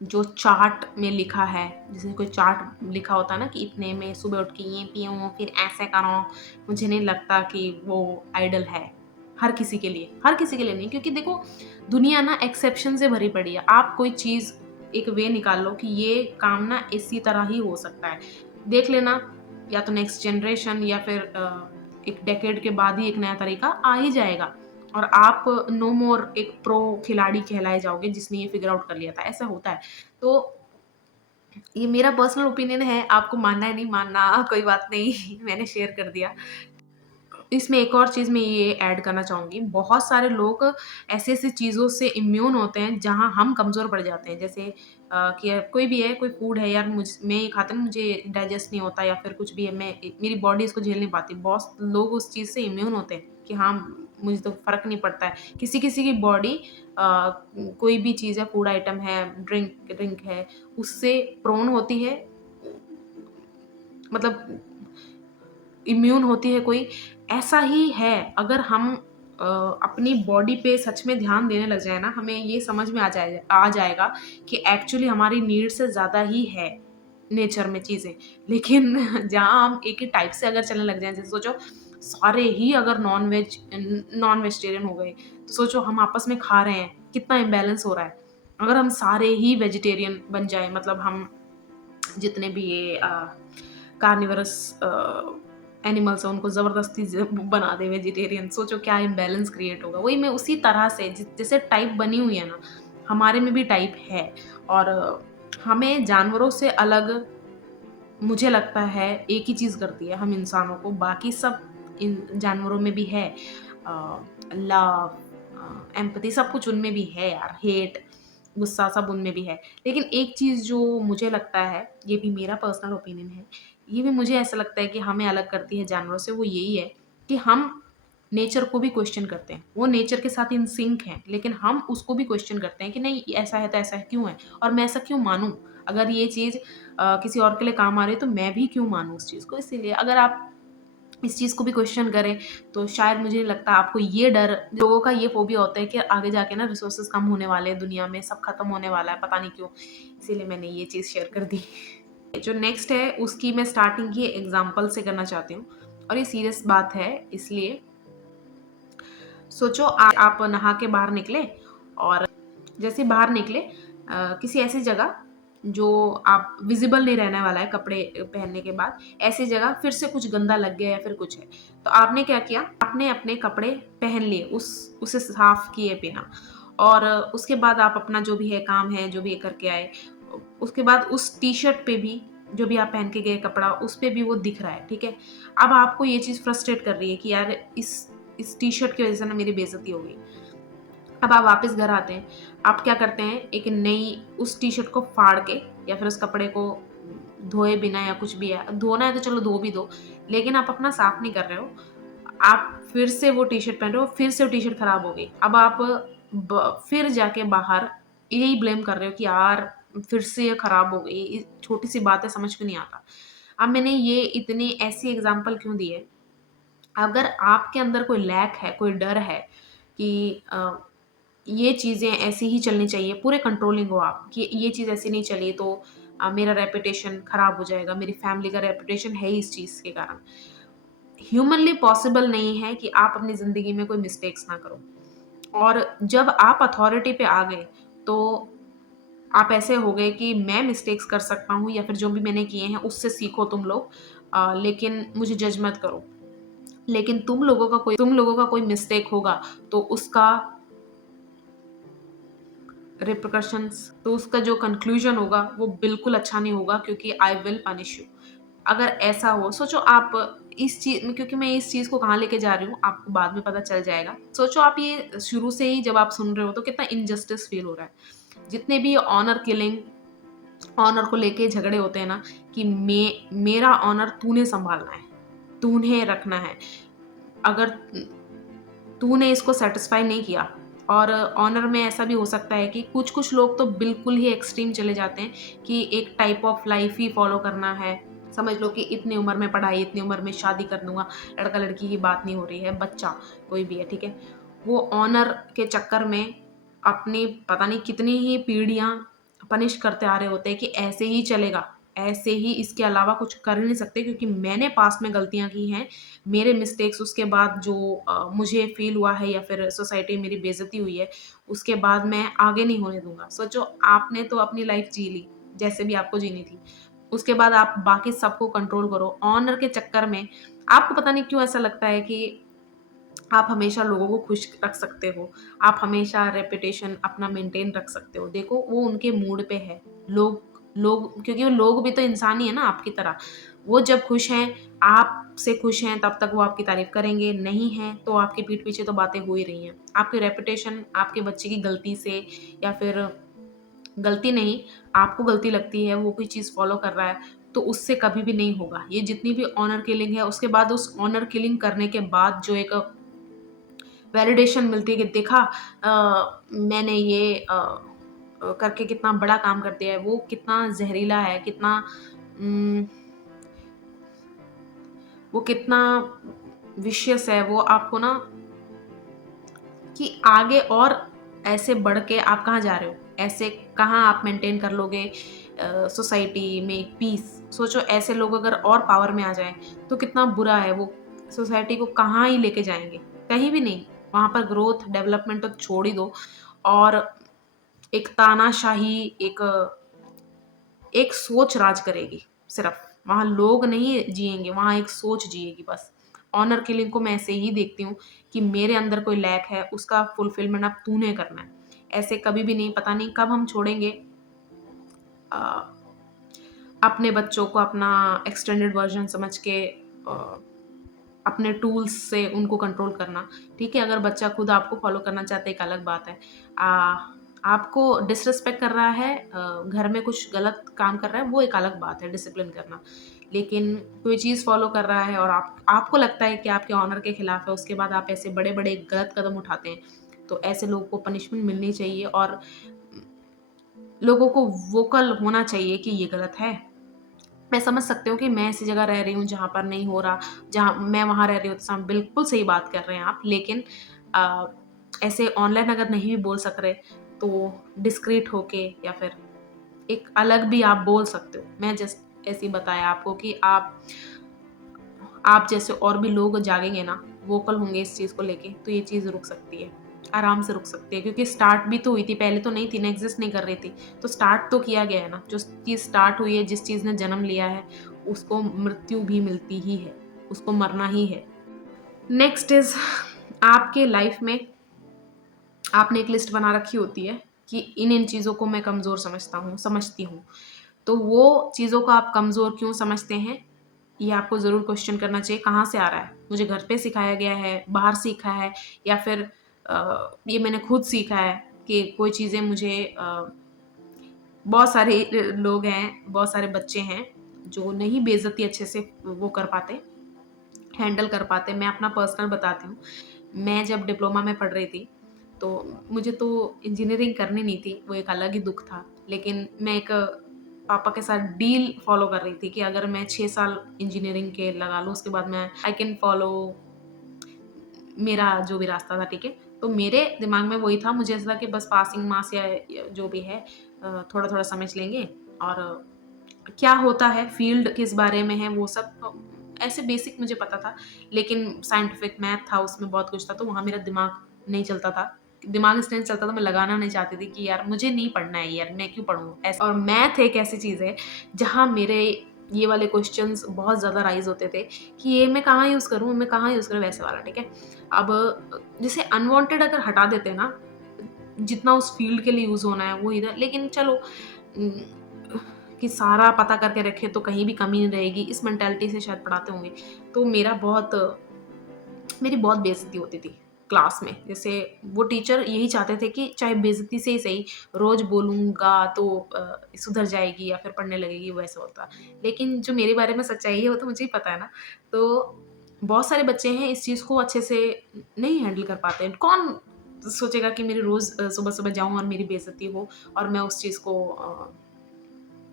जो चार्ट में लिखा है, जैसे कोई चार्ट लिखा होता है ना कि इतने में सुबह उठ के ये पियो, फिर ऐसे करो, मुझे नहीं लगता कि वो आइडियल है, हर किसी के लिए नहीं, क्योंकि देखो दुनिया ना एक्सेप्शन से भरी पड़ी है। आप कोई चीज़ एक वे निकाल लो कि ये काम ना इसी तरह ही हो सकता है। देख लेना, या तो नेक्स्ट जनरेशन या फिर एक डेकेड के बाद ही एक नया तरीका आ ही जाएगा। और आप नो मोर एक प्रो खिलाड़ी कहलाए जाओगे जिसने ये फिगर आउट कर लिया था, ऐसा होता है। तो ये मेरा पर्सनल ओपिनियन है, आपको मानना है नहीं मानना कोई बात नहीं मैंने शेयर कर दिया। इसमें एक और चीज़ मैं ये ऐड करना चाहूँगी, बहुत सारे लोग ऐसी-ऐसी चीज़ों से इम्यून होते हैं जहाँ हम कमज़ोर पड़ जाते हैं। जैसे कि कोई भी है, कोई फूड है यार, मैं ये खाता हूँ, मुझे डाइजेस्ट नहीं होता या फिर कुछ भी है, मेरी बॉडी इसको झेल नहीं पाती। बहुत लोग उस चीज़ से इम्यून होते हैं। कि हाँ, मुझे तो फ़र्क नहीं पड़ता है। किसी-किसी की बॉडी कोई भी चीज़ है, फूड आइटम है, ड्रिंक ड्रिंक है, उससे प्रोन होती है, मतलब इम्यून होती है कोई, ऐसा ही है। अगर हम अपनी बॉडी पे सच में ध्यान देने लग जाए ना, हमें ये समझ में आ जाएगा कि एक्चुअली हमारी नीड से ज़्यादा ही है नेचर में चीज़ें। लेकिन जहाँ हम एक ही टाइप से अगर चलने लग जाएँ, जैसे सोचो सारे ही अगर नॉन वेजिटेरियन हो गए, तो सोचो हम आपस में खा रहे हैं, कितना इम्बैलेंस हो रहा है। अगर हम सारे ही वेजिटेरियन बन जाएँ, मतलब हम जितने भी ये कार्निवरस एनिमल्स हैं उनको ज़बरदस्ती बना दें वेजिटेरियन, सोचो क्या इम्बैलेंस क्रिएट होगा। वही मैं उसी तरह से जैसे टाइप बनी हुई है ना, हमारे में भी टाइप है। और हमें जानवरों से अलग मुझे लगता है एक ही चीज़ करती है हम इंसानों को, बाकी सब इन जानवरों में भी है। लव, एम्पैथी सब कुछ उनमें भी है यार, हेट, गुस्सा सब उनमें भी है। लेकिन एक चीज़ जो मुझे लगता है, ये भी मेरा पर्सनल ओपिनियन है, ये भी मुझे ऐसा लगता है कि हमें अलग करती है जानवरों से, वो यही है कि हम नेचर को भी क्वेश्चन करते हैं। वो नेचर के साथ इन सिंक हैं, लेकिन हम उसको भी क्वेश्चन करते हैं कि नहीं ऐसा है तो ऐसा क्यों है? और मैं ऐसा क्यों मानूँ? अगर ये चीज़ किसी और के लिए काम आ रही है तो मैं भी क्यों मानूँ उस चीज़ को? इसीलिए अगर आप इस चीज़ को भी क्वेश्चन करें, तो शायद मुझे नहीं लगता आपको ये डर, लोगों का ये फ़ोबिया होता है कि आगे जाके ना रिसोर्सेज़ कम होने वाले हैं दुनिया में, सब खत्म होने वाला है, पता नहीं क्यों? इसीलिए मैंने ये चीज़ शेयर कर दी। जो नेक्स्ट है उसकी मैं स्टार्टिंग ही एग्ज़ाम्पल से करना चाहती हूँ, और ये सीरियस बात है इसलिए। सोचो आप नहा के बाहर निकले, और जैसे ही बाहर निकले किसी ऐसी जगह जो आप विज़िबल नहीं रहने वाला है कपड़े पहनने के बाद, ऐसी जगह फिर से कुछ गंदा लग गया या फिर कुछ है। तो आपने क्या किया? आपने अपने कपड़े पहन लिए उसे साफ किए बिना, और उसके बाद आप अपना जो भी है काम है, जो भी है करके आए। उसके बाद उस टी-शर्ट पे भी जो भी आप पहन के गए कपड़ा, उस पे भी वो दिख रहा है, ठीक है? अब आपको ये चीज़ फ्रस्ट्रेट कर रही है कि यार इस टी-शर्ट की वज़ह से ना मेरी बेइज़्ज़ती हो गई। अब आप वापस घर आते हैं, आप क्या करते हैं, एक नई उस टी-शर्ट को फाड़ के या फिर उस कपड़े को धोए बिना या कुछ भी है, धोना है तो चलो धो भी दो, लेकिन आप अपना साफ नहीं कर रहे हो। आप फिर से वो टी-शर्ट पहन रहे हो, फिर से वो टी-शर्ट खराब हो गई। अब आप फिर जाके बाहर यही ब्लेम कर रहे हो कि यार फिर से ये खराब हो गई, छोटी-सी बात है, समझ में नहीं आता। अब मैंने ये इतनी ऐसी एग्ज़ाम्पल क्यों दी है? अगर आपके अंदर कोई लैक है, कोई डर है कि ये चीज़ें ऐसी ही चलनी चाहिए, पूरे कंट्रोलिंग हो आप कि ये चीज़ ऐसी नहीं चली तो मेरा रेपुटेशन खराब हो जाएगा, मेरी फैमिली का रेपुटेशन है ही इस चीज़ के कारण। ह्यूमनली पॉसिबल नहीं है कि आप अपनी ज़िंदगी में कोई मिस्टेक्स ना करो, और जब आप अथॉरिटी पे आ गए, तो आप ऐसे हो गए कि मैं मिस्टेक्स कर सकता हूँ या फिर जो भी मैंने किए हैं उससे सीखो तुम लोग, लेकिन मुझे जज मत करो। लेकिन तुम लोगों का कोई मिस्टेक होगा तो उसका रिperकशंस, तो उसका जो कंक्लूजन होगा वो बिल्कुल अच्छा नहीं होगा, क्योंकि आई विल पनिश यू। अगर ऐसा हो, सोचो आप इस चीज़ में, क्योंकि मैं इस चीज़ को कहाँ लेके जा रही हूँ आपको बाद में पता चल जाएगा। सोचो आप ये शुरू से ही जब आप सुन रहे हो तो कितना इनजस्टिस फील हो रहा है। जितने भी ऑनर किलिंग, ऑनर को लेके झगड़े होते हैं ना, कि मेरा ऑनर तूने सँभालना है, तूने रखना है। अगर तूने इसको सैटिस्फाई नहीं किया, और ऑनर में ऐसा भी हो सकता है कि कुछ-कुछ लोग तो बिल्कुल ही एक्सट्रीम चले जाते हैं कि एक type of life he follow करना है। समझ लो कि इतनी उम्र में पढ़ाई, इतनी उम्र में शादी कर दूँगा, लड़का-लड़की की बात नहीं हो रही है, बच्चा कोई भी है, ठीक है? वो ऑनर के चक्कर में अपनी पता नहीं कितनी ही पीढ़ियाँ पनिश करते आ रहे होते हैं कि ऐसे ही चलेगा, ऐसे ही, इसके अलावा कुछ कर ही नहीं सकते, क्योंकि मैंने पास्ट में गलतियाँ की हैं, मेरे मिस्टेक्स, उसके बाद जो मुझे फ़ील हुआ है या फिर सोसाइटी में मेरी बेइज़्ज़ती हुई है, उसके बाद मैं आगे नहीं होने दूँगा। सोचो आपने तो अपनी लाइफ़ जी ली, जैसे भी आपको जीनी थी। उसके बाद आप बाकी सबको कंट्रोल करो। ऑनर के चक्कर में आपको पता नहीं क्यों ऐसा लगता है कि आप हमेशा लोगों को खुश रख सकते हो, आप हमेशा रेपुटेशन अपना मेंटेन रख सकते हो। देखो वो उनके मूड पे है। लोग लोग क्योंकि वो लोग भी तो इंसान ही है ना आपकी तरह। वो जब खुश हैं, आपसे खुश हैं, तब तक वो आपकी तारीफ़ करेंगे, नहीं हैं तो आपकी पीठ पीछे तो बातें हो ही रही हैं। आपकी रेपुटेशन आपके बच्चे की गलती से, या फिर गलती नहीं, आपको गलती लगती है, वो कोई चीज़ फ़ॉलो कर रहा है, तो उससे कभी भी नहीं होगा। ये जितनी भी ऑनर किलिंग है, उसके बाद उस ऑनर किलिंग करने के बाद जो एक वैलिडेशन मिलती है कि देखा मैंने ये करके कितना बड़ा काम कर दिया है, वो कितना ज़हरीला है, उम, वो कितना विशियस है, वो आपको ना कि आगे और ऐसे बढ़ के आप कहाँ जा रहे हो? ऐसे कहाँ आप मेंटेन कर लोगे सोसाइटी में पीस? सोचो ऐसे लोग अगर और पावर में आ जाएँ, तो कितना बुरा है वो सोसाइटी को कहाँ ही लेके जाएँगे? कहीं भी नहीं। वहाँ पर ग्रोथ, डेवलपमेंट तो छोड़ ही दो और एक तानाशाही, एक सोच राज करेगी सिर्फ़। वहाँ लोग नहीं जिएँगे, वहाँ एक सोच जिएगी बस। ऑनर किलिंग को मैं ऐसे ही देखती हूँ कि मेरे अंदर कोई लैक है, उसका फुलफिलमेंट अब तूने करना है। ऐसे कभी भी नहीं, पता नहीं कब हम छोड़ेंगे अ, अपने बच्चों को अपना एक्सटेंडेड वर्ज़न समझ के अपने टूल्स से उनको कंट्रोल करना, ठीक है? अगर बच्चा खुद आपको फ़ॉलो करना चाहता है, एक अलग बात है। आपको डिसरिस्पेक्ट कर रहा है घर में कुछ गलत काम कर रहा है, वो एक अलग बात है डिसिप्लिन करना। लेकिन कोई चीज़ फ़ॉलो कर रहा है और आपको लगता है कि आपके ऑनर के खिलाफ है, उसके बाद आप ऐसे बड़े-बड़े गलत कदम उठाते हैं, तो ऐसे लोगों को पनिशमेंट मिलनी चाहिए और लोगों को वोकल होना चाहिए कि ये गलत है। मैं समझ सकती हूँ कि मैं ऐसी जगह रह रही हूँ जहाँ पर नहीं हो रहा, जहाँ मैं वहाँ रह रही हूँ तो बिल्कुल सही बात कर रहे हैं आप। लेकिन अ, ऐसे ऑनलाइन अगर नहीं भी बोल सक रहे, तो डिस्क्रीट होके या फिर एक अलग भी आप बोल सकते हो। मैं जस्ट ऐसे ही बताया आपको कि आप जैसे और भी लोग जागेंगे ना, वोकल होंगे इस चीज़ को लेके, तो ये चीज़ रुक सकती है। आराम से रुक सकती है क्योंकि स्टार्ट भी तो हुई थी, पहले तो नहीं थी ना, एग्ज़िस्ट नहीं कर रही थी। तो स्टार्ट तो किया गया है ना, जो चीज़ स्टार्ट हुई है, जिस चीज़ ने जन्म लिया है, उसको मृत्यु भी मिलती ही है, उसको मरना ही है। नेक्स्ट इज़ आपके लाइफ़ में आपने एक लिस्ट बना रखी होती है कि इन-इन चीज़ों को मैं कमज़ोर समझती हूँ। तो वो चीज़ों को आप कमज़ोर क्यों समझते हैं? ये आपको ज़रूर क्वेश्चन करना चाहिए, कहाँ से आ रहा है? मुझे घर पे सिखाया गया है, बाहर सीखा है या फिर ये मैंने खुद सीखा है कि कोई चीज़ें मुझे बहुत सारे लोग हैं, बहुत सारे बच्चे हैं, जो नहीं बेइज़्ज़ती अच्छे से वो कर पाते, हैंडल कर पाते। मैं अपना पर्सनल बताती हूँ। मैं जब डिप्लोमा में पढ़ रही थी, तो मुझे तो इंजीनियरिंग करनी नहीं थी, वो एक अलग ही दुःख था। लेकिन मैं एक पापा के साथ डील फ़ॉलो कर रही थी कि अगर मैं 6 साल इंजीनियरिंग के लगा लूँ, उसके बाद मैं आई कैन फ़ॉलो मेरा जो भी रास्ता था, ठीक है? तो मेरे दिमाग में वही था, मुझे ऐसा था कि बस पासिंग मार्क्स या जो भी है थोड़ा-थोड़ा समझ लेंगे और क्या होता है, फ़ील्ड किस बारे में है, वो सब ऐसे बेसिक मुझे पता था। लेकिन साइंटिफ़िक मैथ था, उसमें बहुत कुछ था, तो वहाँ मेरा दिमाग नहीं चलता था। दिमाग इसलिए नहीं चलता था, मैं लगाना नहीं चाहती थी कि यार मुझे नहीं पढ़ना है यार, मैं क्यों पढ़ूँ? ऐसा और मैथ एक ऐसी चीज़ है, जहाँ मेरे ये वाले क्वेश्चन्स बहुत ज़्यादा राइज़ होते थे कि ये मैं कहाँ यूज़ करूँ, मैं कहाँ यूज़ करूँ, वैसे वाला, ठीक है? अब जैसे अनवांटेड अगर हटा देते हैं ना, जितना उस फ़ील्ड के लिए यूज़ होना है वो इधर, लेकिन चलो उम, कि सारा पता करके रखें तो कहीं भी कमी नहीं रहेगी, इस मेंटालिटी से शायद पढ़ाते होंगे। तो मेरी बहुत बेइज़्ज़ती होती थी क्लास में। जैसे वो टीचर यही चाहते थे कि चाहे बेइज़्ज़ती से ही सही, रोज़ बोलूँगा तो सुधर जाएगी या फिर पढ़ने लगेगी, वैसा होता। लेकिन जो मेरे बारे में सच्चाई है वो तो मुझे ही पता है ना। तो बहुत सारे बच्चे हैं इस चीज़ को अच्छे से नहीं हैंडल कर पाते हैं। कौन सोचेगा कि मेरी रोज़ सुबह-सुबह जाऊँ और मेरी बेइज़्ज़ती हो और मैं उस चीज़ को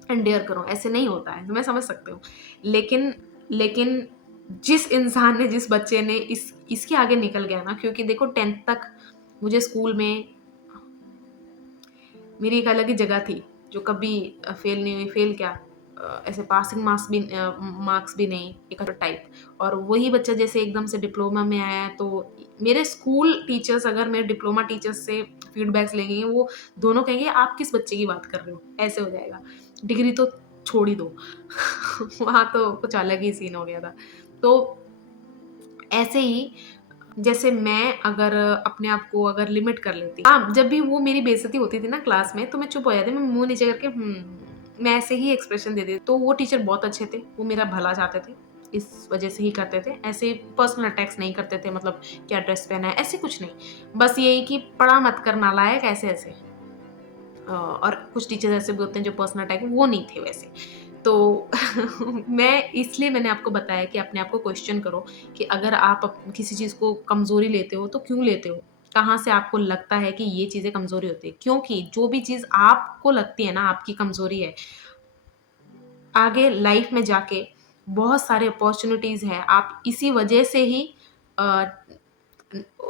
एंडेयर करूँ, ऐसे नहीं होता है, मैं समझ सकती हूँ। लेकिन जिस इंसान ने, जिस बच्चे ने इसके आगे निकल गया ना, क्योंकि देखो 10th तक मुझे स्कूल में मेरी एक अलग ही जगह थी, जो कभी फेल नहीं हुई, फेल क्या ऐसे पासिंग मार्क्स भी नहीं, एक टाइप। और वही बच्चा जैसे एकदम से डिप्लोमा में आया है, तो मेरे स्कूल टीचर्स अगर मेरे डिप्लोमा टीचर्स से फीडबैक्स लेंगे, वो दोनों कहेंगे, "आप किस बच्चे की बात कर रहे हो?" ऐसे हो जाएगा। डिग्री तो छोड़ ही दो। वहाँ तो कुछ अलग ही सीन हो गया था। तो ऐसे ही जैसे मैं अगर अपने आप को अगर लिमिट कर लेती, हाँ, जब भी वो मेरी बेइज़्ज़ती होती थी ना क्लास में, तो मैं चुप हो जाती, मैं मुँह नीचे करके मैं ऐसे ही एक्सप्रेशन दे देती। तो वो टीचर बहुत अच्छे थे, वो मेरा भला चाहते थे, इस वजह से ही करते थे। ऐसे पर्सनल अटैक्स नहीं करते थे, मतलब क्या ड्रेस पहना है, ऐसे कुछ नहीं। बस यही कि पढ़ा मत कर नालायक, ऐसे-ऐसे। और कुछ टीचर्स ऐसे भी होते हैं जो पर्सनल अटैक, वो नहीं थे वैसे। तो मैंने आपको बताया कि अपने आप को क्वेश्चन करो कि अगर आप किसी चीज़ को कमज़ोरी लेते हो तो क्यों लेते हो? कहाँ से आपको लगता है कि ये चीज़ें कमज़ोरी होती है? क्योंकि जो भी चीज़ आपको लगती है ना आपकी कमज़ोरी है, आगे लाइफ में जाके बहुत सारे अपॉर्च्युनिटीज़ हैं। आप इसी वजह से ही अ,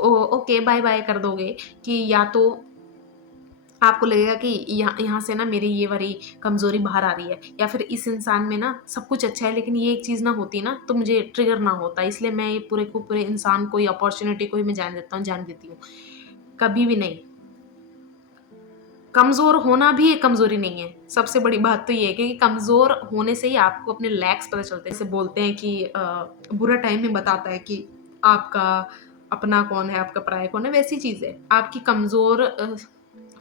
ओके बाय-बाय कर दोगे कि या तो आपको लगेगा कि यहाँ यहाँ से ना मेरी ये वाली कमज़ोरी बाहर आ रही है, या फिर इस इंसान में ना सब कुछ अच्छा है लेकिन ये एक चीज़ ना होती ना तो मुझे ट्रिगर ना होता, इसलिए मैं ये पूरे को पूरे इंसान को, या अपॉर्च्युनिटी को ही मैं जाने देती हूँ। कभी भी नहीं। कमज़ोर होना भी एक कमज़ोरी नहीं है। सबसे बड़ी बात तो ये है कि कमज़ोर होने से ही आपको अपने लैक्स पता चलते हैं। जैसे बोलते हैं कि बुरा टाइम ही बताता है कि आपका अपना कौन है, आपका पराया कौन है, वैसी चीज़ है। आपकी कमज़ोर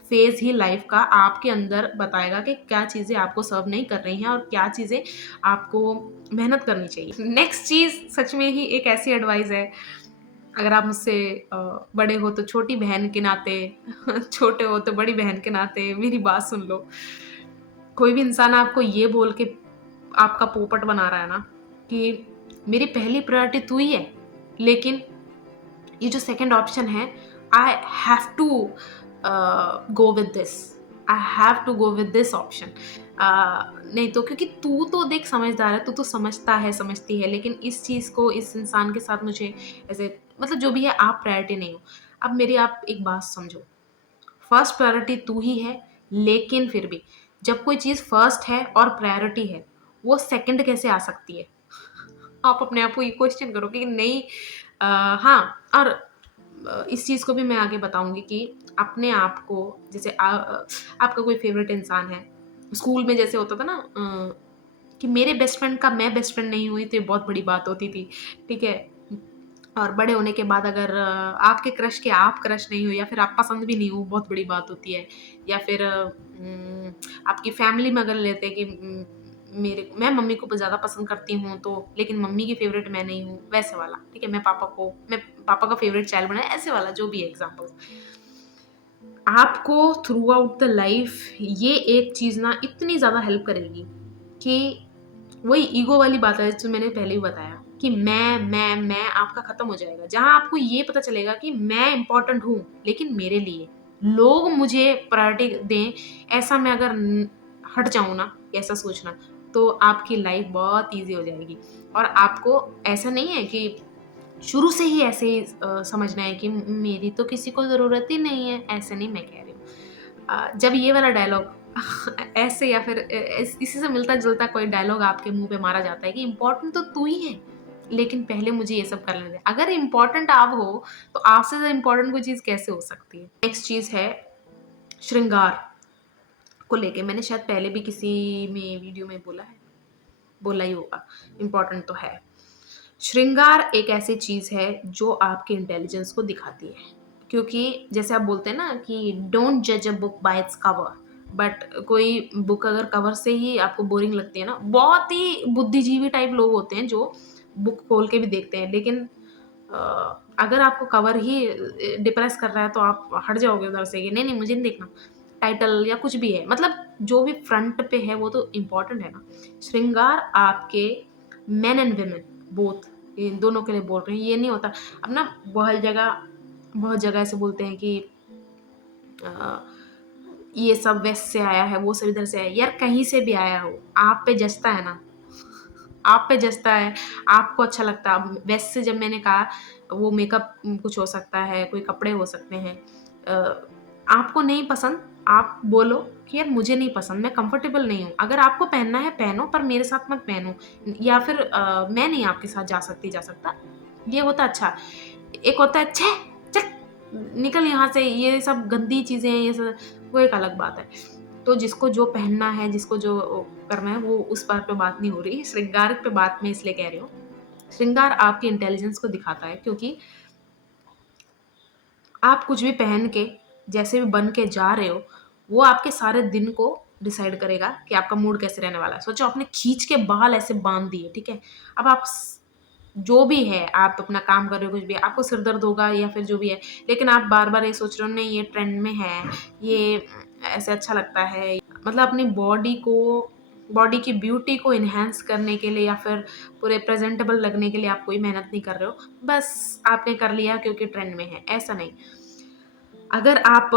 फ़ेज़ ही लाइफ़ का आपके अंदर बताएगा कि क्या चीज़ें आपको सर्व नहीं कर रही हैं और क्या चीज़ें आपको मेहनत करनी चाहिए। नेक्स्ट चीज़ सच में ही एक ऐसी एडवाइस है, अगर आप मुझसे बड़े हो तो छोटी बहन के नाते छोटे हो तो बड़ी बहन के नाते मेरी बात सुन लो। कोई भी इंसान आपको ये बोल के आपका पोपट बना रहा है ना कि मेरी पहली प्रायोरिटी तू ही है, लेकिन ये जो सेकंड ऑप्शन है, I have to go with this, I have to go with this option. नहीं तो क्योंकि तू तो देख समझदार है, तू तो समझता है, समझती है, लेकिन इस चीज़ को इस इंसान के साथ मुझे ऐसे मतलब जो भी है आप प्रायोरिटी नहीं हो। अब मेरी आप एक बात समझो, फर्स्ट प्रायोरिटी तू ही है, लेकिन फिर भी जब कोई चीज़ फर्स्ट है और प्रायोरिटी है, वो सेकंड कैसे आ सकती है? आप अपने आप को ये क्वेश्चन करो कि नहीं। हाँ, और इस चीज़ को भी मैं आगे बताऊँगी कि अपने आप को जैसे आपका कोई फ़ेवरेट इंसान है, स्कूल में जैसे होता था ना कि मेरे बेस्ट फ्रेंड का मैं बेस्ट फ्रेंड नहीं हुई तो ये बहुत बड़ी बात होती थी, ठीक है? और बड़े होने के बाद अगर आपके क्रश के आप क्रश नहीं हो या फिर आप पसंद भी नहीं हो, बहुत बड़ी बात होती है। या फिर आपकी फैमिली में अगर लेते हैं कि मैं मम्मी को ज़्यादा पसंद करती हूँ तो लेकिन मम्मी की फ़ेवरेट मैं नहीं हूँ, वैसे वाला, ठीक है? मैं पापा का फ़ेवरेट चाइल्ड बना है, ऐसे वाला जो भी है एग्ज़ाम्पल्स। आपको थ्रू आउट द लाइफ़ ये एक चीज़ ना इतनी ज़्यादा हेल्प करेगी कि वही ईगो वाली बात है जो मैंने पहले ही बताया कि मैं आपका खत्म हो जाएगा। जहाँ आपको ये पता चलेगा कि मैं इम्पोर्टेंट हूँ, लेकिन मेरे लिए। लोग मुझे प्रायोरिटी दें, ऐसा मैं अगर हट जाऊँ ना, ऐसा सोचना, तो आपकी लाइफ़ बहुत ईज़ी हो जाएगी। और आपको ऐसा नहीं है कि शुरू से ही ऐसे ही समझना है कि मेरी तो किसी को ज़रूरत ही नहीं है, ऐसे नहीं मैं कह रही हूँ। जब ये वाला डायलॉग ऐसे या फिर इसी से मिलता-जुलता कोई डायलॉग आपके मुँह पे मारा जाता है कि इम्पोर्टेंट तो तू ही है, लेकिन पहले मुझे ये सब कर लेने दे। अगर इम्पोर्टेंट आप हो, तो आपसे ज़्यादा इम्पोर्टेंट कोई चीज़ कैसे हो सकती है? नेक्स्ट चीज़ है श्रृंगार को लेके। मैंने शायद पहले भी किसी में वीडियो में बोला ही होगा, इम्पोर्टेंट तो है। श्रृंगार एक ऐसी चीज़ है जो आपके इंटेलिजेंस को दिखाती है। क्योंकि जैसे आप बोलते हैं ना कि डोंट जज a book by its cover, but कोई बुक अगर कवर से ही आपको बोरिंग लगती है ना, बहुत ही बुद्धिजीवी टाइप लोग होते हैं जो बुक खोल के भी देखते हैं, लेकिन अगर आपको कवर ही डिप्रेस कर रहा है तो आप हट जाओगे उधर से कि नहीं, नहीं मुझे नहीं देखना। टाइटल या कुछ भी है, मतलब जो भी फ्रंट पे है वो तो इम्पोर्टेंट है ना। श्रृंगार आपके मेन एंड वुमेन बोथ, इन दोनों के लिए बोल रहे हैं, ये नहीं होता। अब ना बहुत जगह ऐसे बोलते हैं कि अ, ये सब वेस्ट से आया है, वो सब इधर से आया है। यार कहीं से भी आया हो, आप पे जचता है ना, आप पे जचता है, आपको अच्छा लगता है। अब वेस्ट से जब मैंने कहा, वो मेकअप कुछ हो सकता है, कोई कपड़े हो सकते हैं। आपको नहीं पसंद, आप बोलो कि यार मुझे नहीं पसंद, मैं कंफर्टेबल नहीं हूँ। अगर आपको पहनना है पहनो, पर मेरे साथ मत पहनो, या फिर मैं नहीं आपके साथ जा सकता। ये होता अच्छा। एक होता है छः! चल निकल यहाँ से, ये सब गंदी चीज़ें हैं, ये सब, वो एक अलग बात है। तो जिसको जो पहनना है, जिसको जो करना है, वो उस बात पे बात नहीं हो रही। श्रृंगार पे बात मैं इसलिए कह रही हूँ। श्रृंगार आपकी इंटेलिजेंस को दिखाता है, क्योंकि आप कुछ भी पहन के जैसे भी बन के जा रहे हो, वो आपके सारे दिन को डिसाइड करेगा कि आपका मूड कैसे रहने वाला है। सोचो आपने खींच के बाल ऐसे बाँध दिए, ठीक है? अब आप जो भी है, आप अपना काम कर रहे हो, कुछ भी है, आपको सिर दर्द होगा या फिर जो भी है, लेकिन आप बार-बार ये सोच रहे हो नहीं ये ट्रेंड में है, ये ऐसे अच्छा लगता है। मतलब अपनी बॉडी को बॉडी की ब्यूटी को एनहांस करने के लिए या फिर पूरे प्रेजेंटेबल लगने के लिए आप कोई मेहनत नहीं कर रहे हो, बस आपने कर लिया क्योंकि ट्रेंड में है, ऐसा नहीं। अगर आप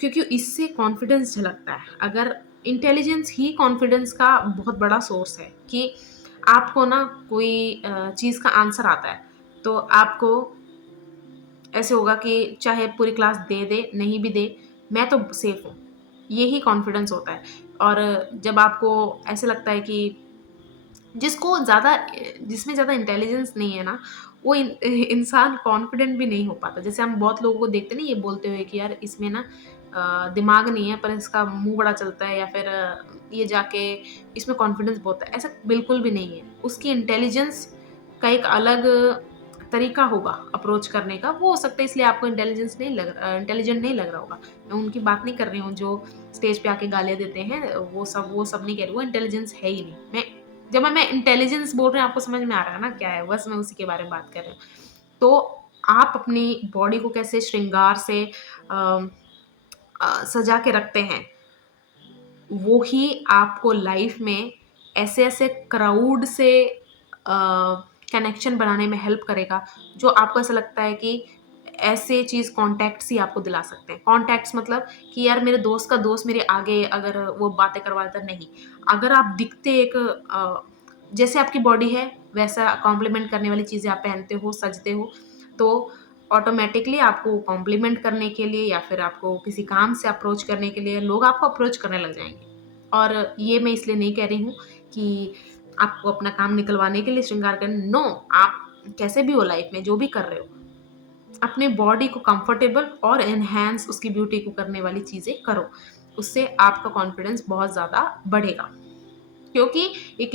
क्योंकि इससे कॉन्फिडेंस झलकता है। अगर इंटेलिजेंस ही कॉन्फिडेंस का बहुत बड़ा सोर्स है कि आपको ना कोई चीज़ का आंसर आता है, तो आपको ऐसे होगा कि चाहे पूरी क्लास दे दे, नहीं भी दे, मैं तो सेफ हूँ। यही कॉन्फिडेंस होता है। और जब आपको ऐसे लगता है कि जिसको ज़्यादा जिसमें ज़्यादा इंटेलिजेंस नहीं है ना, वो इंसान कॉन्फिडेंट भी नहीं हो पाता। जैसे हम बहुत लोगों को देखते हैं ना ये बोलते हुए कि यार इसमें ना दिमाग नहीं है पर इसका मुँह बड़ा चलता है, या फिर ये जाके इसमें कॉन्फिडेंस बहुत है। ऐसा बिल्कुल भी नहीं है। उसकी इंटेलिजेंस का एक अलग तरीका होगा अप्रोच करने का, वो हो सकता है इसलिए आपको इंटेलिजेंट नहीं लग रहा होगा। मैं उनकी बात नहीं कर रही हूँ जो स्टेज पे आके गालियाँ देते हैं, वो सब नहीं कह रही, वो इंटेलिजेंस है ही नहीं। जब मैं इंटेलिजेंस बोल रही हूँ आपको समझ में आ रहा है ना क्या है, बस मैं उसी के बारे में बात कर रही हूँ। तो आप अपनी बॉडी को कैसे श्रृंगार से सजा के रखते हैं, वो ही आपको लाइफ में ऐसे-ऐसे क्राउड से कनेक्शन बनाने में हेल्प करेगा, जो आपको ऐसा लगता है कि ऐसे चीज़ कॉन्टैक्ट्स ही आपको दिला सकते हैं। कॉन्टैक्ट्स मतलब कि यार मेरे दोस्त का दोस्त मेरे आगे अगर वो बातें करवा देता, नहीं। अगर आप दिखते एक जैसे आपकी बॉडी है, वैसा कॉम्प्लीमेंट करने वाली चीज़ें आप पहनते हो, सजते हो, तो ऑटोमैटिकली आपको कॉम्प्लीमेंट करने के लिए या फिर आपको किसी काम से अप्रोच करने के लिए लोग आपको अप्रोच करने लग जाएँगे। और ये मैं इसलिए नहीं कह रही हूँ कि आपको अपना काम निकलवाने के लिए श्रृंगार करना, नो, आप कैसे भी हो लाइफ में जो भी कर रहे हो, अपने बॉडी को कंफर्टेबल और एनहांस उसकी ब्यूटी को करने वाली चीज़ें करो। उससे आपका कॉन्फिडेंस बहुत ज़्यादा बढ़ेगा। क्योंकि एक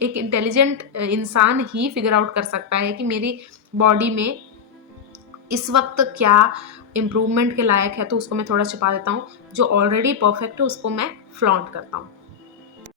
एक इंटेलिजेंट इंसान ही फिगर आउट कर सकता है कि मेरी बॉडी में इस वक़्त क्या इम्प्रूवमेंट के लायक है, तो उसको मैं थोड़ा छिपा देता हूँ। जो ऑलरेडी परफेक्ट है उसको मैं फ्लॉन्ट करता हूँ।